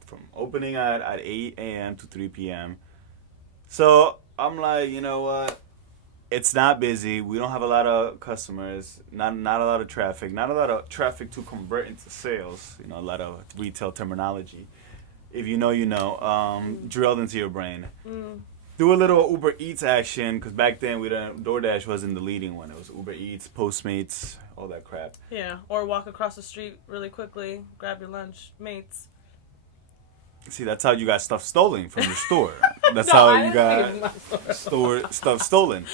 From opening at 8 a.m. to 3 p.m. So I'm like, you know what? It's not busy. We don't have a lot of customers. Not a lot of traffic. Not a lot of traffic to convert into sales. You know, a lot of retail terminology. If you know, you know. Drilled into your brain. Do a little Uber Eats action because back then DoorDash wasn't the leading one. It was Uber Eats, Postmates, all that crap. Yeah, or walk across the street really quickly, grab your lunch, mates. See, that's how you got stuff stolen from your store. That's No, how I you didn't got stuff stolen.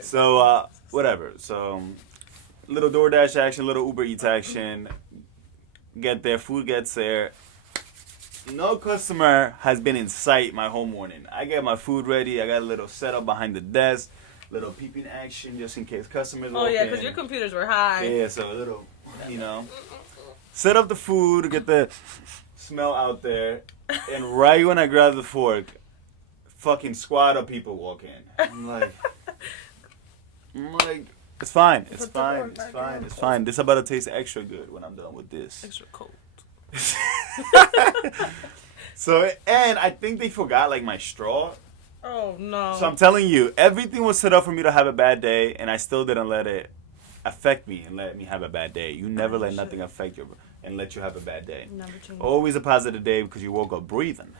So, whatever. So, little DoorDash action, little Uber Eats action. Get there, food gets there. No customer has been in sight my whole morning. I get my food ready. I got a little setup behind the desk. Little peeping action just in case customers walk in. Oh, yeah, because your computers were high. Yeah, so a little, you know. Set up the food, get the smell out there. And right when I grab the fork, fucking squad of people walk in. I'm like, it's fine. It's fine. It's fine. It's fine. This about to taste extra good when I'm done with this. Extra cold. So, and I think they forgot like my straw. Oh, no. So I'm telling you, everything was set up for me to have a bad day, and I still didn't let it affect me and let me have a bad day. You never let nothing affect you and let you have a bad day. Never change. Always a positive day because you woke up breathing.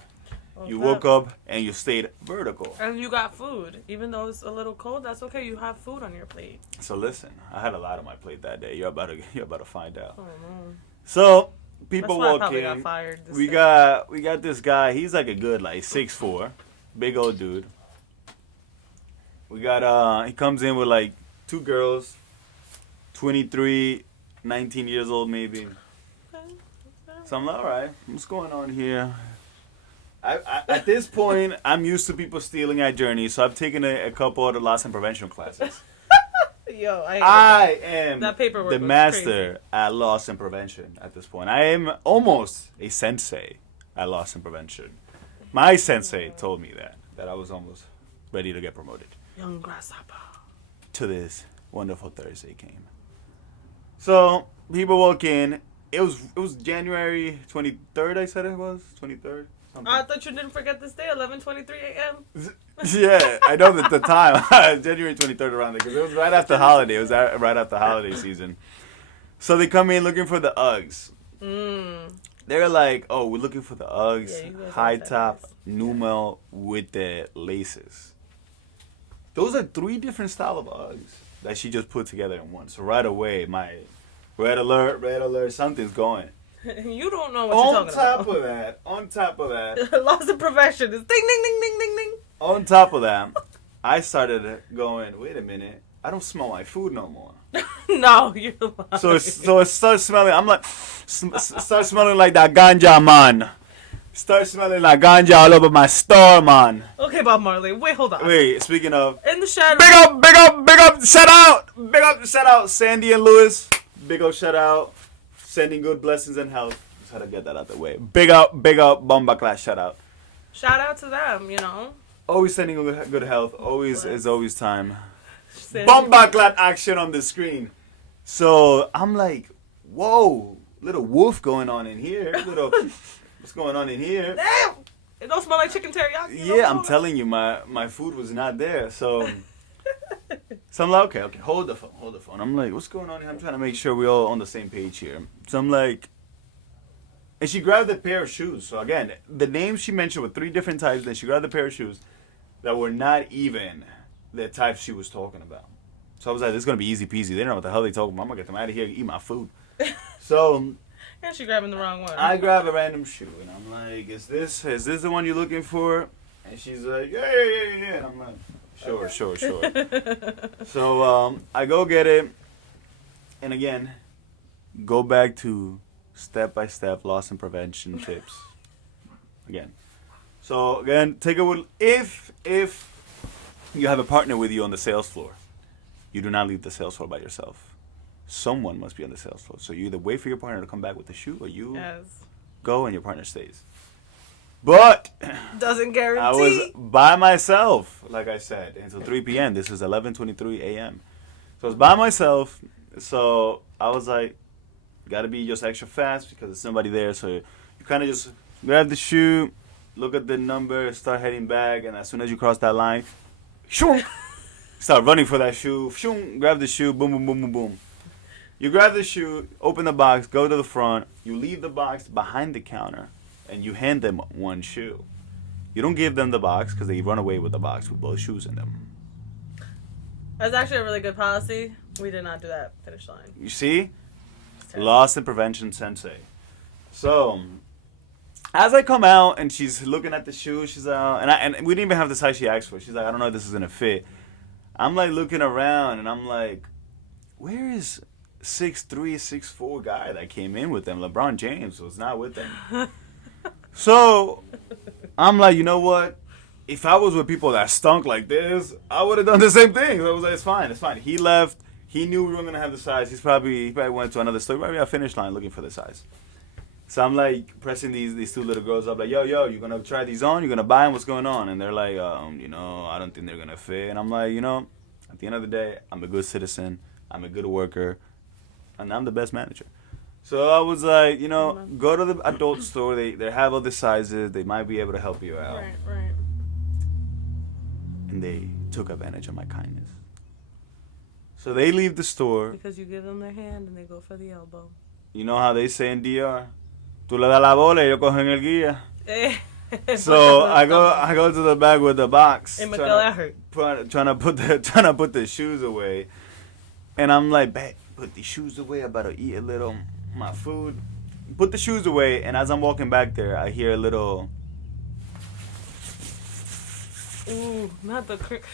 You woke up and you stayed vertical. And you got food. Even though it's a little cold, that's okay. You have food on your plate. So listen, I had a lot on my plate that day. You're about to find out. Oh, no. So people That's why I walk probably in. got fired this We day. got this guy. He's like a good 6'4", big old dude. We got he comes in with like two girls, 23, 19 years old maybe. So I'm like, all right, what's going on here? I at this point, I'm used to people stealing at Journey, so I've taken a couple of the loss and prevention classes. Yo, I am that paperwork the was master crazy. at loss and prevention at this point. I am almost a sensei at loss and prevention. My sensei told me that I was almost ready to get promoted. Young grasshopper. To this wonderful Thursday came. So people walk in. It was January 23rd. I said it was 23rd. I thought you didn't forget this day, 11:23 a.m. Yeah, I know that the time, January 23rd around there, because it was right after holiday. It was right after holiday season. So they come in looking for the Uggs. They're like, oh, we're looking for the Uggs, Yeah, high top, numel with the laces. Those are 3 different style of Uggs that she just put together in one. So right away, my red alert, something's going. You don't know what you're talking about. On top of that, Loss of profession is ding, ding, ding, ding, ding, ding. on top of that, I started going, wait a minute, I don't smell my food no more. No, you're lying. So it starts smelling, I'm like, start smelling like that ganja, man. Start smelling like ganja all over my store, man. Okay, Bob Marley. Wait, hold on. Wait, speaking of, In the shed. big up, shout out, Sandy and Lewis. Big up, shout out. Sending good blessings and health. Just had to get that out the way. Big up, Bomba Class, shout out. Shout out to them, you know. Always sending good health. Always is always time. Sandy. Bomba Class action on the screen. So I'm like, whoa, little wolf going on in here. What's going on in here? Damn! It don't smell like chicken teriyaki. Yeah, I'm telling you, my food was not there. So I'm like, okay, hold the phone. I'm like, what's going on here? I'm trying to make sure we're all on the same page here. So I'm like, and she grabbed a pair of shoes. So again, the names she mentioned were 3 different types. Then she grabbed a pair of shoes that were not even the type she was talking about. So I was like, this is going to be easy peasy. They don't know what the hell they talking about. I'm going to get them out of here and eat my food. So And she grabbing the wrong one. I grab a random shoe, and I'm like, is this the one you're looking for? And she's like, yeah. And I'm like, sure. So I go get it, and again, go back to step-by-step loss and prevention tips. Again. So again, take a if you have a partner with you on the sales floor, you do not leave the sales floor by yourself. Someone must be on the sales floor. So you either wait for your partner to come back with the shoe, or you go and your partner stays. But doesn't guarantee. I was by myself, like I said, until 3 p.m. This is 11:23 a.m. So I was by myself. So I was like, gotta be just extra fast because there's somebody there. So you kind of just grab the shoe, look at the number, start heading back, and as soon as you cross that line, shoom, start running for that shoe. Shoom, grab the shoe, boom, boom, boom, boom, boom. You grab the shoe, open the box, go to the front. You leave the box behind the counter, and you hand them one shoe. You don't give them the box because they run away with the box with both shoes in them. That's actually a really good policy. We did not do that finish line. You see? Loss and prevention sensei. So, as I come out and she's looking at the shoe, she's and we didn't even have the size she asked for. She's like, I don't know if this is gonna fit. I'm like looking around and I'm like, where is 6'3", 6'4" guy that came in with them? LeBron James was not with them. So I'm like, you know what? If I was with people that stunk like this, I would have done the same thing. So I was like, it's fine. He left. He knew we weren't gonna have the size. He probably went to another store, probably a finish line looking for the size. So I'm like pressing these 2 little girls up, like, yo, you gonna try these on? You gonna buy them? What's going on? And they're like, I don't think they're gonna fit. And I'm like, at the end of the day, I'm a good citizen. I'm a good worker, and I'm the best manager. So I was like, go to the adult store. They have all the sizes. They might be able to help you out. Right. And they took advantage of my kindness. So they leave the store. Because you give them their hand and they go for the elbow. You know how they say in DR? Tú le das la bola y yo cogen el guía. So I go to the back with the box. Trying to put the shoes away. And I'm like, babe, put the shoes away. I'm about to eat a little my food. Put the shoes away, and as I'm walking back there, I hear a little. Ooh, not the crick.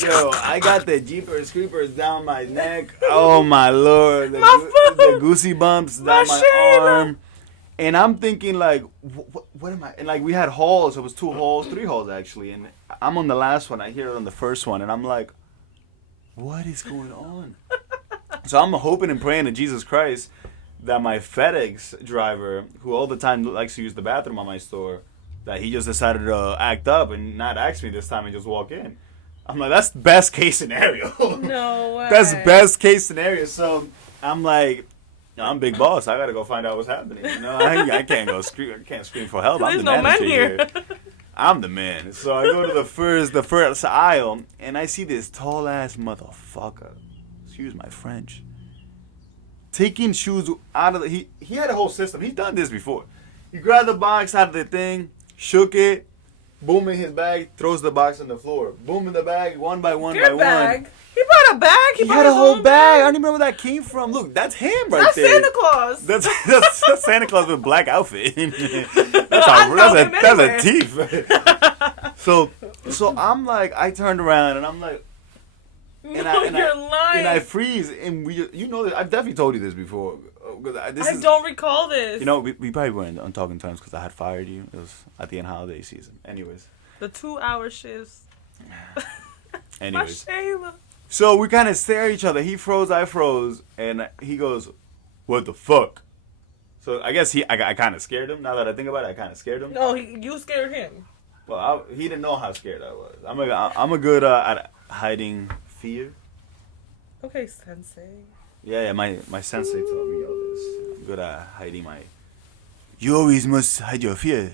Yo, I got the Jeepers Creepers down my neck. Oh my lord, the goosey bumps down my arm. And I'm thinking like, what am I? And like we had halls. It was 2 halls, 3 halls actually. And I'm on the last one. I hear it on the first one, and I'm like, what is going on? So I'm hoping and praying to Jesus Christ that my FedEx driver, who all the time likes to use the bathroom on my store, that he just decided to act up and not ask me this time and just walk in. I'm like, that's best case scenario. No way. That's best case scenario. So I'm like, I'm big boss. I gotta go find out what's happening. I can't go scream. I can't scream for help. I'm the manager here. I'm the man. So I go to the first aisle, and I see this tall ass motherfucker. Excuse my French. Taking shoes out of the. He had a whole system. He's done this before. He grabbed the box out of the thing, shook it, boom in his bag, throws the box on the floor. Boom in the bag, one by one. Your bag? He brought a bag? He had a whole bag. I don't even know where that came from. Look, that's him right there. That's Santa Claus. That's Santa Claus with black outfit. that's a thief. So I'm like, I turned around and I'm like, you're lying. And I freeze, and I've definitely told you this before. I don't recall this. We probably weren't on talking terms because I had fired you. It was at the end of holiday season. Anyways. The 2-hour shifts. Anyways. Shayla. So we kind of stare at each other. He froze, I froze, and he goes, "What the fuck?" So I guess I kind of scared him. Now that I think about it, I kind of scared him. No, you scared him. Well, he didn't know how scared I was. I'm a good at hiding fear. Okay, sensei. Yeah, my sensei taught me all this. I'm good at hiding my... You always must hide your fear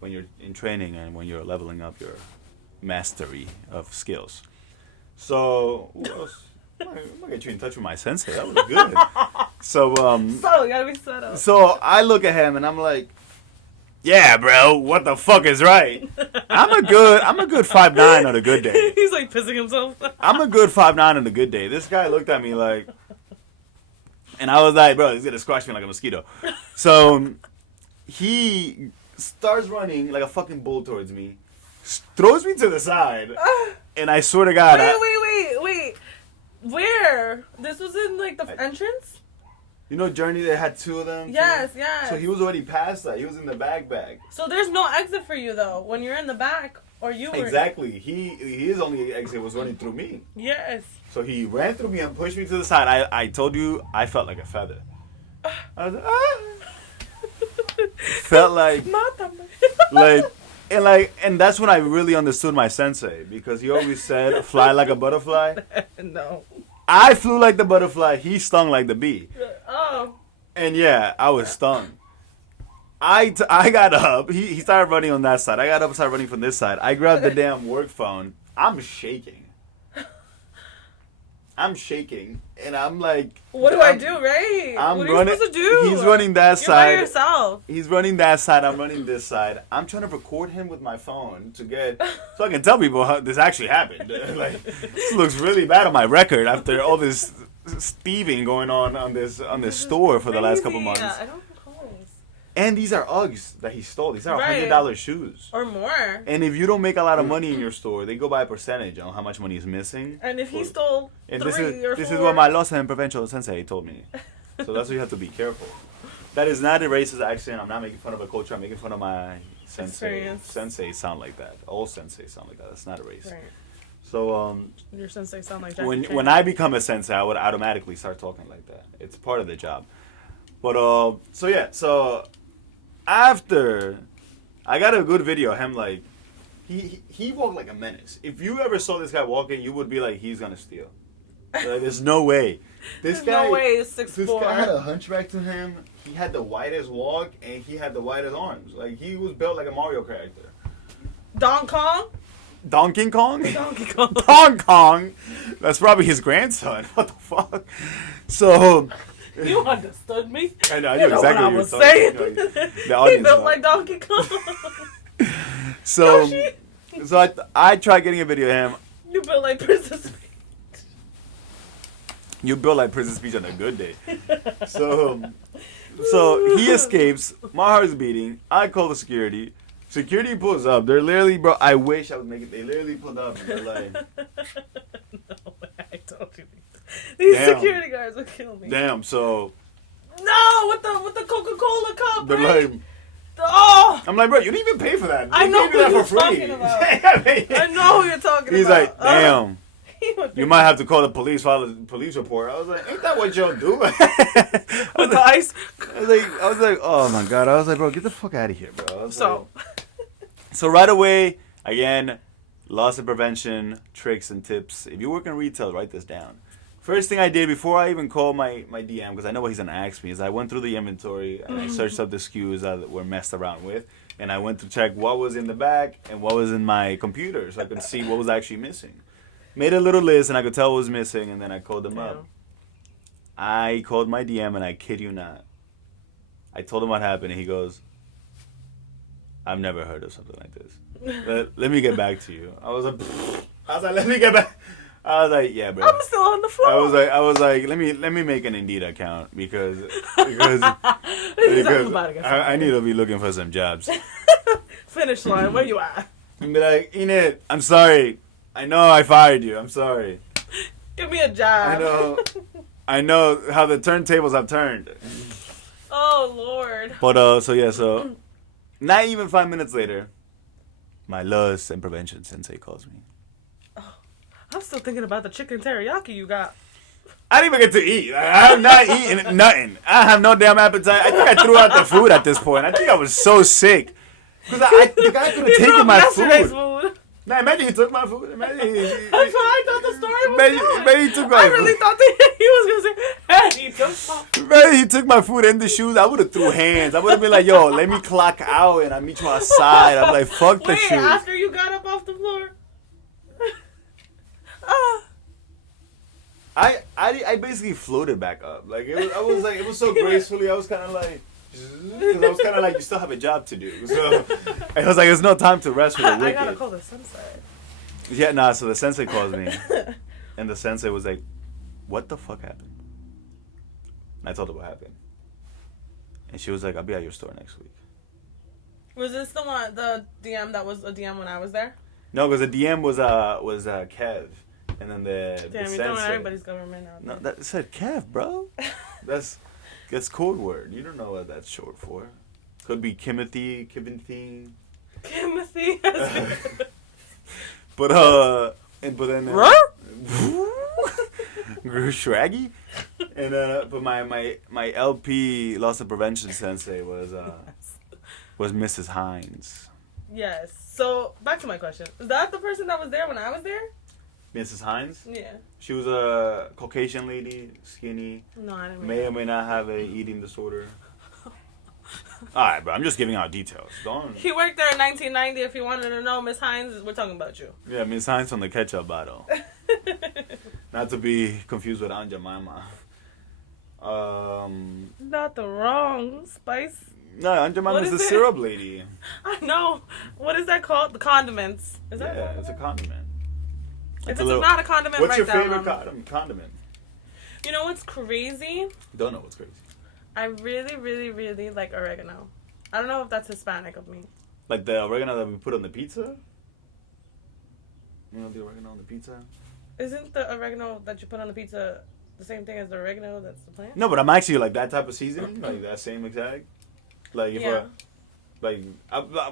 when you're in training and when you're leveling up your mastery of skills. So, who else? I'm gonna get you in touch with my sensei. That was good. So, you gotta be set up. so I look at him and I'm like, yeah, bro, what the fuck is right? I'm a good 5'9" on a good day. He's like pissing himself. I'm a good 5'9" on a good day. This guy looked at me like, and I was like, bro, he's gonna squash me like a mosquito. So he starts running like a fucking bull towards me, throws me to the side, and I swear to God, Wait. Where? This was in like the entrance? You know Journey, they had two of them? Yes. So he was already past that. He was in the bag. So there's no exit for you though when you're in the back or you were... Exactly. His only exit was running through me. Yes. So he ran through me and pushed me to the side. I told you I felt like a feather. I was like, ah. Felt like and that's when I really understood my sensei, because he always said fly like a butterfly. No. I flew like the butterfly, he stung like the bee. Oh. And yeah, I was stung. I got up, he started running on that side. I got up and started running from this side. I grabbed the damn work phone. I'm shaking. And I'm like, what do I do, right? What are you supposed to do? He's running that side. You're by yourself. He's running that side. I'm running this side. I'm trying to record him with my phone so I can tell people how this actually happened. Like, this looks really bad on my record after all this thieving going on this store for the last couple months. I don't recall. And these are Uggs that he stole. These are Right. $100 shoes. Or more. And if you don't make a lot of money in your store, they go by a percentage on how much money is missing. And if he stole And three or this four... is what my loss and prevention sensei told me. So that's why you have to be careful. That is not a racist accent. I'm not making fun of a culture. I'm making fun of my sensei. Experience. Senseis sound like that. All senseis sound like that. That's not a race. Right. So Your sensei sound like Jackie when Chan. I become a sensei, I would automatically start talking like that. It's part of the job. But so after I got a good video of him, like he walked like a menace. If you ever saw this guy walking, you would be like, he's gonna steal. Like, there's no way. This guy, no way he's 6'4". This guy had a hunchback to him. He had the widest walk and he had the widest arms. Like, he was built like a Mario character. Donkey Kong? Donkey Kong? Donkey Kong. Donkey Kong. That's probably his grandson. What the fuck? So. You understood me. I know. I knew exactly what I you was were saying. talking. The He audience built know. like Donkey Kong. So I tried getting a video of him. You built like Princess Peach. You built like Princess Peach on a good day. So he escapes. My heart is beating. I call the security. Security pulls up. They're literally, bro. I wish I would make it. They literally pulled up and they're like, No way, I told you. These Damn. security guards would kill me. damn. So No, with the Coca-Cola cup. they're right? like, Oh, I'm like, bro, you didn't even pay for that. I You know gave me that who for you're free. talking about. I know who you're talking He's about. like, damn. He would You be- might have to call the police, file a police report. I was like, ain't that what y'all do? with the ice. I was like, oh my god. I was like, bro, get the fuck out of here, bro. I was So, So right away, again, loss and prevention, tricks and tips. If you work in retail, write this down. First thing I did before I even called my DM, because I know what he's going to ask me, is I went through the inventory and I searched up the SKUs that were messed around with. And I went to check what was in the back and what was in my computer so I could see what was actually missing. Made a little list and I could tell what was missing, and then I called them up. I called my DM and I kid you not. I told him what happened and he goes, I've never heard of something like this. Let me get back to you. I was like, let me get back. I was like, yeah, bro. I'm still on the floor. I was like, let me make an Indeed account because I need to be looking for some jobs. Finish line, where you at? And be like, Enid, I'm sorry. I know I fired you. I'm sorry. Give me a job. I know how the turntables have turned. Oh, Lord. But so not even 5 minutes later, my loss and prevention sensei calls me. I'm still thinking about the chicken teriyaki you got. I didn't even get to eat. I have not eaten nothing. I have no damn appetite. I think I threw out the food at this point. I think I was so sick. Because the guy could have taken my food. Nah, imagine he took my food. Imagine That's what I thought the story was going. imagine he took my I really thought that he was gonna say, "Hey, he took my." Imagine he took my food and the shoes. I would have threw hands. I would have been like, "Yo, let me clock out and I meet you outside." I'm like, "Fuck the Wait, shoes." after you got up off the floor. I basically floated back up. Like it was so gracefully. I was kind of like. Because I was kind of like, you still have a job to do. So I was like, there's no time to rest for the I wicked. gotta call the sensei. Yeah, nah, so the sensei calls me. And the sensei was like, what the fuck happened? And I told her what happened. And she was like, I'll be at your store next week. Was this the DM that was a DM when I was there? No, because the DM was Kev. And then the Damn, you're sensei. throwing everybody's government out there. No, that said Kev, bro. That's code word. You don't know what that's short for. Could be Kimothy. Timothy. But then Shraggy, and but my LP loss of prevention sensei was Mrs. Hines. Yes. So back to my question: is that the person that was there when I was there? Mrs. Hines? Yeah. She was a Caucasian lady, skinny. No, I didn't. May or may not have a eating disorder. All right, bro. I'm just giving out details. Don't. He worked there in 1990. If you wanted to know, Miss Hines, we're talking about you. Yeah, Miss Hines from the ketchup bottle. Not to be confused with Aunt Jemima. Not the wrong spice. No, Aunt Jemima's the syrup lady. I know. What is that called? The condiments. Is that? Yeah, it's a condiment. If it's not a condiment, what's your down favorite condiment? You know what's crazy? Don't know what's crazy. I really, really, really like oregano. I don't know if that's Hispanic of me. Like the oregano that we put on the pizza? You know the oregano on the pizza? Isn't the oregano that you put on the pizza the same thing as the oregano that's the plant? No, but I'm actually like that type of seasoning, like that same exact. Like if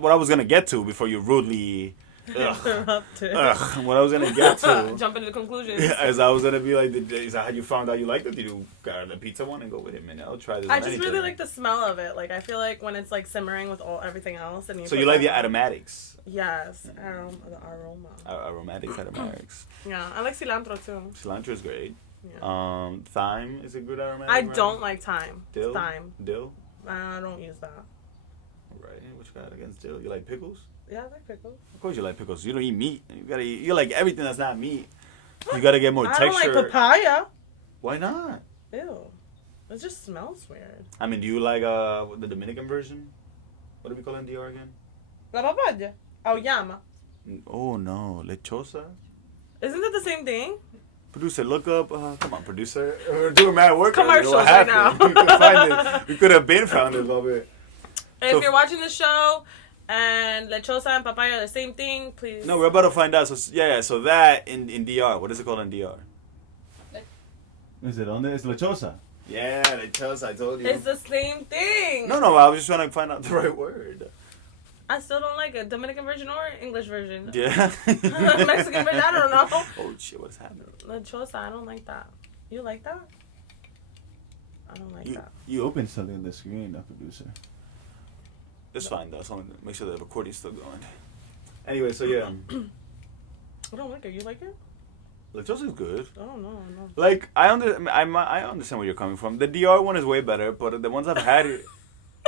what I was gonna get to before you rudely. What I was gonna get to. Jump into the conclusions. As I was gonna be like, is that how you found out you liked it? Did you got the pizza one and go with it, man? I'll try this. I just really like the smell of it. Like I feel like when it's like simmering with everything else, and you like the aromatics? Yes, the aroma. Aromatic aromatics. Yeah, I like cilantro too. Cilantro is great. Yeah. Thyme is a good aromatic. I don't like thyme. Dill. Dill. I don't use that. Right. What you got against dill? You like pickles? Yeah, I like pickles. Of course you like pickles. You don't eat meat. You like everything that's not meat. You gotta get more texture. I don't like papaya. Why not? Ew. It just smells weird. I mean, do you like the Dominican version? What do we call it in DR again? La papaya. Auyama. Oh no, lechosa. Isn't that the same thing? Producer, look up. Come on, producer. We're doing mad work. Commercials right now. We could find it. We could have been found it, love it. If you're watching the show and lechosa and papaya are the same thing, please. No, we're about to find out. So yeah. So that in DR, what is it called in DR? Is it on there? It's lechosa. Yeah, lechosa. I told you. It's the same thing. No. I was just trying to find out the right word. I still don't like it. Dominican version or English version? Yeah. Mexican version, I don't know. Oh shit, what's happening? Lechosa, I don't like that. You like that? I don't like that. You opened something on the screen, producer. It's fine though. So make sure the recording's still going. Anyway, so yeah. I don't like it. You like it? Lechosa is good. Oh no. Like I understand where you're coming from. The DR one is way better, but the ones I've had.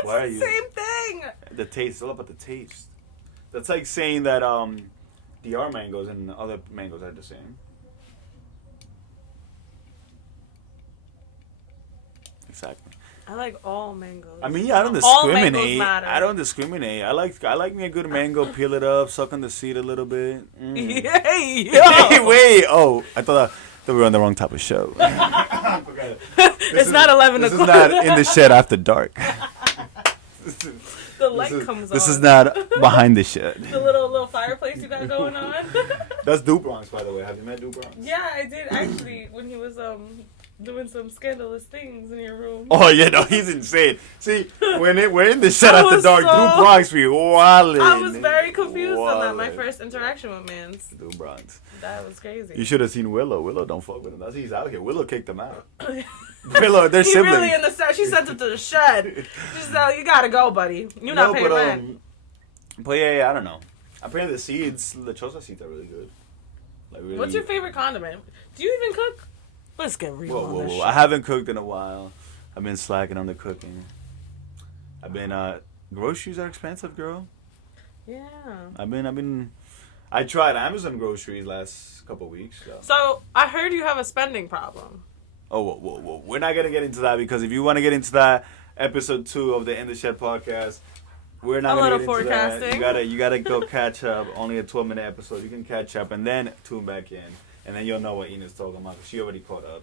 Why are you? Same thing. The taste. It's all about the taste. That's like saying that DR mangoes and other mangoes are the same. Exactly. I like all mangoes. I mean, yeah, I don't discriminate. I don't discriminate. I like me a good mango. Peel it up, suck on the seed a little bit. Hey, wait. Oh, I thought we were on the wrong type of show. It's not 11 o'clock. This is not in the shed after dark. The light comes on. This is not behind the shed. The little fireplace you got going on. That's Dubronx, by the way. Have you met Dubronx? Yeah, I did actually when he was doing some scandalous things in your room. Oh yeah, no, he's insane. See, we're in the shed after dark. Dubronx, we wildin'. I was very confused on that. My first interaction with Mans. Dubronx. That was crazy. You should have seen Willow. Willow don't fuck with him. That's he's out here. Willow kicked him out. Willow, they're siblings. Really in the set. She sent him to the shed. She said, "You gotta go, buddy. You're not paying rent." But yeah, I don't know. Apparently the seeds, lechosa seeds are really good. Like really. What's your favorite condiment? Do you even cook? Let's get real on this shit. I haven't cooked in a while. I've been slacking on the cooking. I've been groceries are expensive, girl. Yeah. I tried Amazon groceries last couple weeks. So I heard you have a spending problem. Oh, whoa. We're not gonna get into that because if you want to get into that, episode 2 of the InTheShed podcast, we're not gonna get into forecasting. that. You gotta go catch up. Only a 12-minute episode. You can catch up and then tune back in, and then you'll know what Enid's talking about. She already caught up.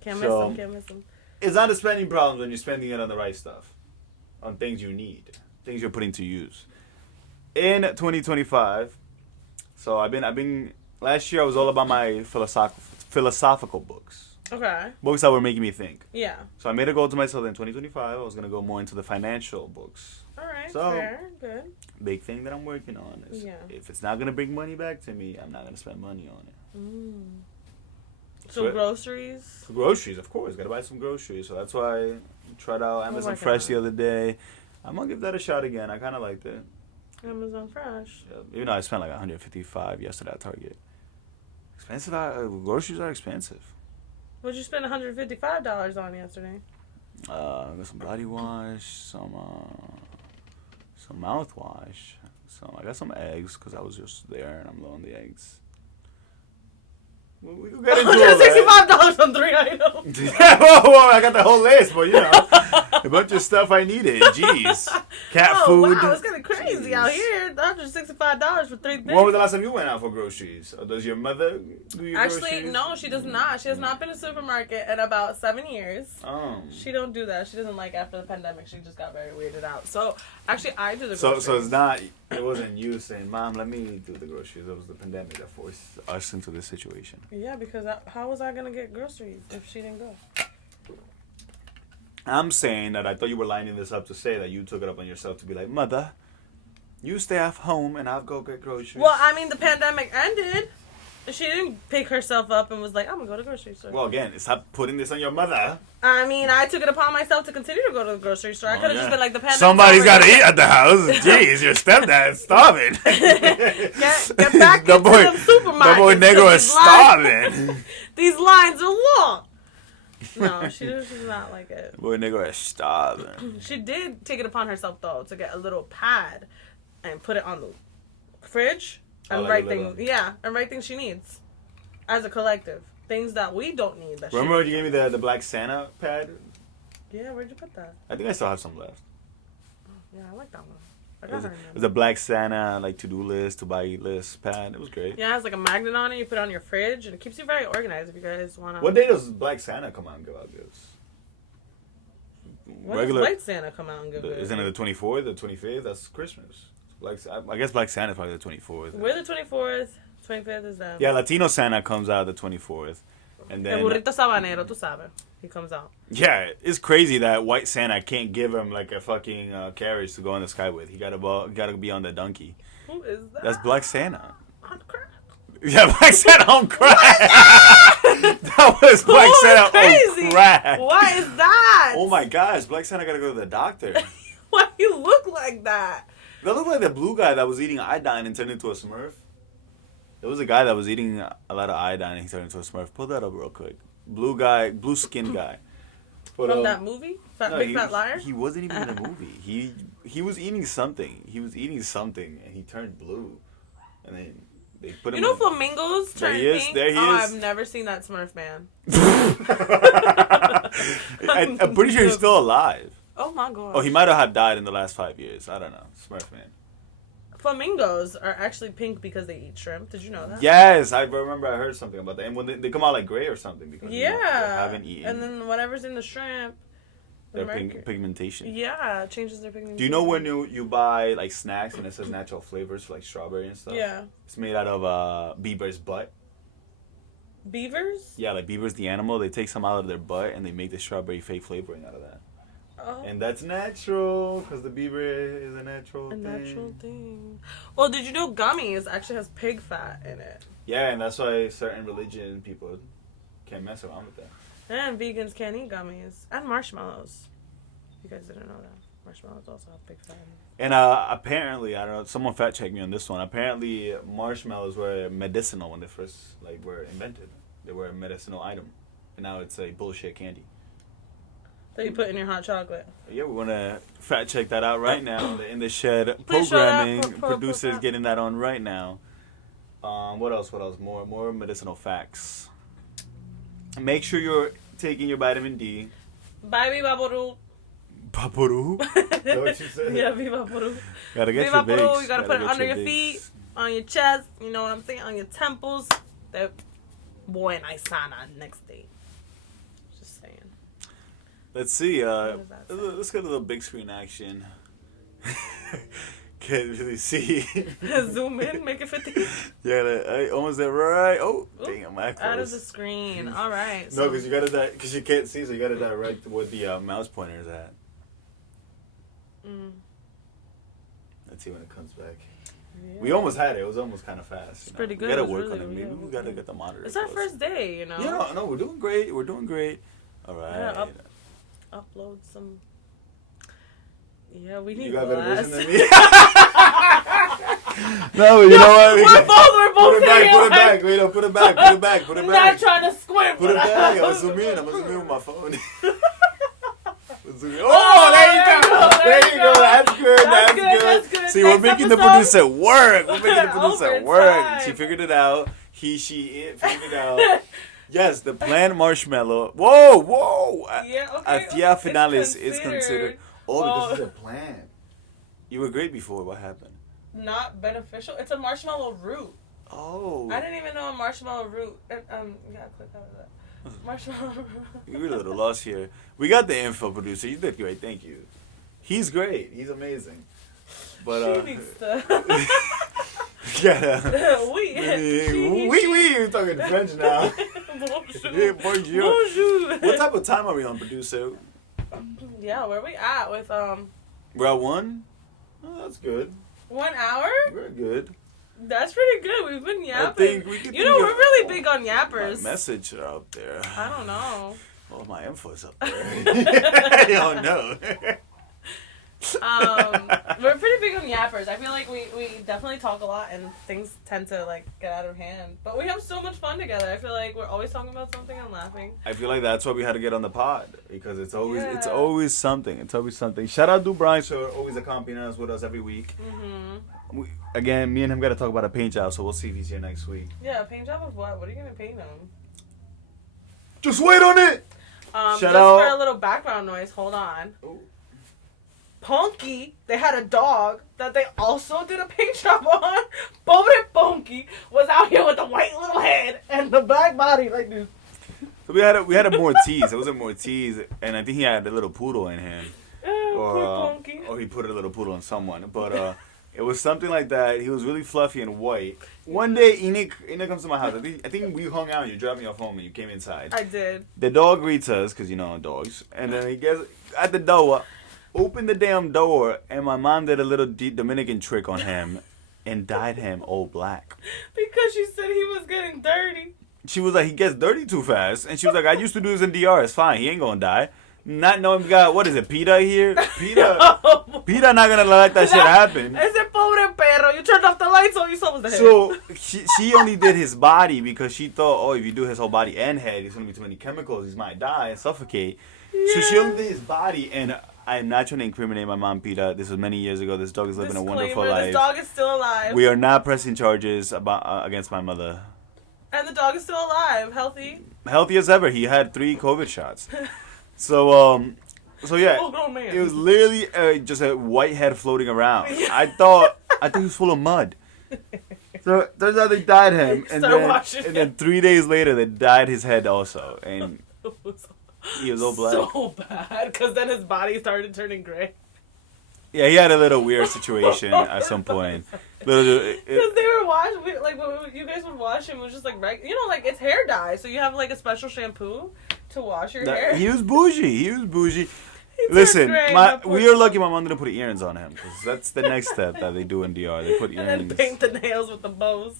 Can't miss them. It's not a spending problem when you're spending it on the right stuff, on things you need, things you're putting to use. In 2025, so I've been. Last year I was all about my philosophical books. Okay. Books that were making me think. Yeah. So I made a goal to myself in 2025. I was gonna go more into the financial books. All right. So, fair. Good. Big thing that I'm working on is if it's not gonna bring money back to me, I'm not gonna spend money on it. Mm. So groceries? Groceries, of course. Gotta buy some groceries. So that's why I tried out Amazon Fresh the other day. I'm gonna give that a shot again. I kind of liked it. Amazon Fresh. Yeah, even though I spent like $155 yesterday at Target. Expensive. Groceries are expensive. What'd you spend $155 on yesterday? I got some body wash, some mouthwash. I got some eggs because I was just there and I'm low on the eggs. We can get into $165 on 3 items. whoa, I got the whole list, but you know, a bunch of stuff I needed. Jeez. Cat food. Wow, it's getting crazy out here. $165 for 3 things. When was the last time you went out for groceries? Or does your mother do your Actually, groceries? no, she does not. She has not been to a supermarket in about 7 years. Oh. She don't do that. She doesn't like after the pandemic. She just got very weirded out. So, actually, I do the groceries. So it's not, it wasn't you saying, Mom, let me do the groceries. It was the pandemic that forced us into this situation. Yeah, because how was I going to get groceries if she didn't go? I'm saying that I thought you were lining this up to say that you took it up on yourself to be like, Mother, you stay at home and I'll go get groceries. Well, I mean, the pandemic ended. She didn't pick herself up and was like, I'm going to go to the grocery store. Well, again, stop putting this on your mother. I mean, I took it upon myself to continue to go to the grocery store. I could have just been like, the pandemic. Somebody's got to eat at the house. Jeez, your stepdad's starving. get back into the supermarket. The boy negro is starving. These lines are long. No, she's not like it. Boy negro is starving. She did take it upon herself, though, to get a little pad and put it on the fridge and write things she needs as a collective. Things that we don't need. Remember when you gave me the Black Santa pad? Yeah, where'd you put that? I think I still have some left. Yeah, I like that one. I got her. It was a Black Santa to-do list, to-buy list pad. It was great. Yeah, it has like a magnet on it. You put it on your fridge, and it keeps you very organized if you guys want to. What day does Black Santa come out and give out gifts? When does White Santa come out and give gifts? Isn't it the 24th, the 25th? That's Christmas. I guess Black Santa's probably the 24th. We're the 24th. 25th is them. Yeah, Latino Santa comes out the 24th. And then, El burrito sabanero, tú sabes. He comes out. Yeah, it's crazy that White Santa can't give him like a fucking carriage to go in the sky with. He gotta be on the donkey. Who is that? That's Black Santa. On crack. Yeah, Black Santa on crack. That was Black Santa crazy? On crack. What is that? Oh my gosh, Black Santa gotta go to the doctor. Why do you look like that? That looked like the blue guy that was eating iodine and turned into a Smurf. There was a guy that was eating a lot of iodine and he turned into a Smurf. Pull that up real quick. Blue skin guy. But, from that movie? Big Fat Liar? He wasn't even in a movie. He was eating something. He was eating something and he turned blue. And then they put him flamingos turn pink? There he is. I've never seen that Smurf man. I'm pretty sure he's still alive. Oh my god. Oh, he might have died in the last 5 years. I don't know. Smurf man. Flamingos are actually pink because they eat shrimp. Did you know that? Yes, I remember I heard something about that. And when they come out like gray or something because they haven't eaten. And then whatever's in the shrimp, their pigmentation. Yeah, it changes their pigmentation. Do you know when you buy like snacks and it says natural flavors for like strawberry and stuff? Yeah. It's made out of beaver's butt. Beavers? Yeah, like beavers the animal. They take some out of their butt and they make the strawberry fake flavoring out of that. Oh. And that's natural because the beaver is a natural thing. Natural thing. Well, did you know gummies actually has pig fat in it? Yeah, and that's why certain religion people can't mess around with that. And vegans can't eat gummies. And marshmallows. You guys didn't know that. Marshmallows also have big fat. And apparently, I don't know, someone fact checked me on this one. Apparently, marshmallows were medicinal when they first were invented. They were a medicinal item, and now it's a bullshit candy. That you put in your hot chocolate. Yeah, we want to fact check that out right now. The In the Shed Please show that. programming producers getting that on right now. What else? More medicinal facts. Make sure you're taking your vitamin D. Bye, Viva Paparu. Is that what you said? Yeah, Viva Puru. Gotta get Viva your bigs. Puru. You gotta put it under your bigs. feet, on your chest. You know what I'm saying? On your temples. That buena y sana next day. Just saying. Let's see. does that say? Let's get a little big screen action. Can't really see. Zoom in, make it 50. Yeah, I almost there. Right. Oh, Oop, damn, my out of the screen. All right. No, because you gotta because you can't see, so you gotta direct where the mouse pointer is at. Let's see when it comes back. Yeah. We almost had it. It was almost kind of fast. It's pretty good. We gotta It was work really, on it. Maybe yeah, we gotta get the monitor. It's our close. first day, you know. Yeah, no, we're doing great. We're doing great. All right. Yeah, upload some. Yeah, we need You got better glasses. vision than me. No, you know what? We're both Put it back. sitting Put it here back. Wait, no, put it back. Put it back. Put it I'm back. not trying to squint. Put it but back. I'm gonna zoom in. with my phone. Zoom in. Oh, Oh, there you go. there There you you go. go. That's good. That's That's good, good. that's good. See, we're Next making the episode. producer work. We're making the producer Overtime. work. She figured it out. He, she, it figured it out. Yes, the plant marshmallow. Whoa. Yeah, okay. Athia finalis It's is considered. Oh, Oh. this is a plant. You were great before. What happened? Not beneficial. It's a marshmallow root. Oh. I didn't even know a marshmallow root. You gotta click out of that. Marshmallow root. You were a little lost here. We got the info producer. You did great. Thank you. He's great. He's amazing. But She needs to. yeah. We. You're talking French now. Bonjour. Yeah, bonjour. Bonjour. What type of time are we on, producer? Yeah, where we at with We're at 1? Oh, that's good. 1 hour? We're good. That's pretty good. We've been yapping. I think we could You know, do we're a- really big on My yappers. message are up there. I don't know. Oh, my info's up there. I don't know. We're pretty big on yappers. I feel like we definitely talk a lot and things tend to like get out of hand. But we have so much fun together. I feel like we're always talking about something and laughing. I feel like that's why we had to get on the pod, because it's always Yeah. always something. It's always something. Shout out to Brian for always accompanying us with us every week. Mm-hmm. Again, me and him got to talk about a paint job, so we'll see if he's here next week. Yeah, paint job of what? What are you gonna paint them? Just wait on it. Just Shout out. for a little background noise. Hold on. Ooh. Ponky, they had a dog that they also did a paint job on. Pobre Ponky was out here with the white little head and the black body like this. So we had a Maltese. It was a Maltese, and I think he had a little poodle in him, Poor Ponky. or he put a little poodle on someone. But it was something like that. He was really fluffy and white. One day, Enid comes to my house. I think we hung out and you dropped me off home and you came inside. I did. The dog greets us, because you know dogs, and then he gets at the door. Open the damn door, and my mom did a little Dominican trick on him and dyed him all black. Because she said he was getting dirty. She was like, he gets dirty too fast. And she was like, I used to do this in DR. It's fine. He ain't going to die. Not knowing we got, what is it, PETA here? PETA not going to let that shit happen. Ese pobre perro. You turned off the lights, all you saw was the head. So she only did his body because she thought, oh, if you do his whole body and head, there's going to be too many chemicals. He might die and suffocate. Yeah. So she only did his body, and I'm not trying to incriminate my mom, PETA. This was many years ago. This dog is living a wonderful Disclaimer, life. This dog is still alive. We are not pressing charges against my mother. And the dog is still alive. Healthy. Healthy as ever. He had 3 COVID shots. So yeah, Full grown man. it was literally just a white head floating around. I thought he was full of mud. So turns out they dyed him, and then 3 days later they dyed his head also, and he was all black. So bad, because then his body started turning gray. Yeah, he had a little weird situation at some point. Because they were washing, like when you guys would wash him, it was just like like it's hair dye, so you have like a special shampoo to wash your hair. He was bougie. He turned Listen, gray, we are lucky my mom didn't put earrings on him, because that's the next step that they do in DR. They put earrings. And then paint the nails with the bows.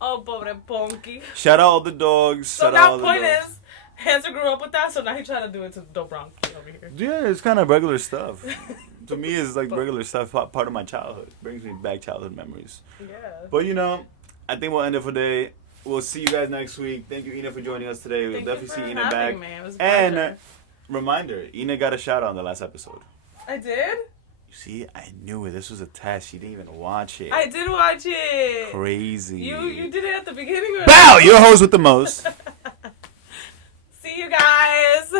Oh, pobre Ponky. Shout out all the dogs. So shout out now all the point dogs. is, Hancer grew up with that, so now he's trying to do it to Dobronki over here. Yeah, it's kind of regular stuff. To me, it's like regular stuff, part of my childhood. Brings me back childhood memories. Yeah. But I think we'll end it for today. We'll see you guys next week. Thank you, Enid, for joining us today. We'll definitely see Enid back. Me. It was a And pleasure. reminder, Enid got a shout out on the last episode. I did? You see, I knew it. This was a test. She didn't even watch it. I did watch it. Crazy. You did it at the beginning. Bow! Your host with the most. See you guys.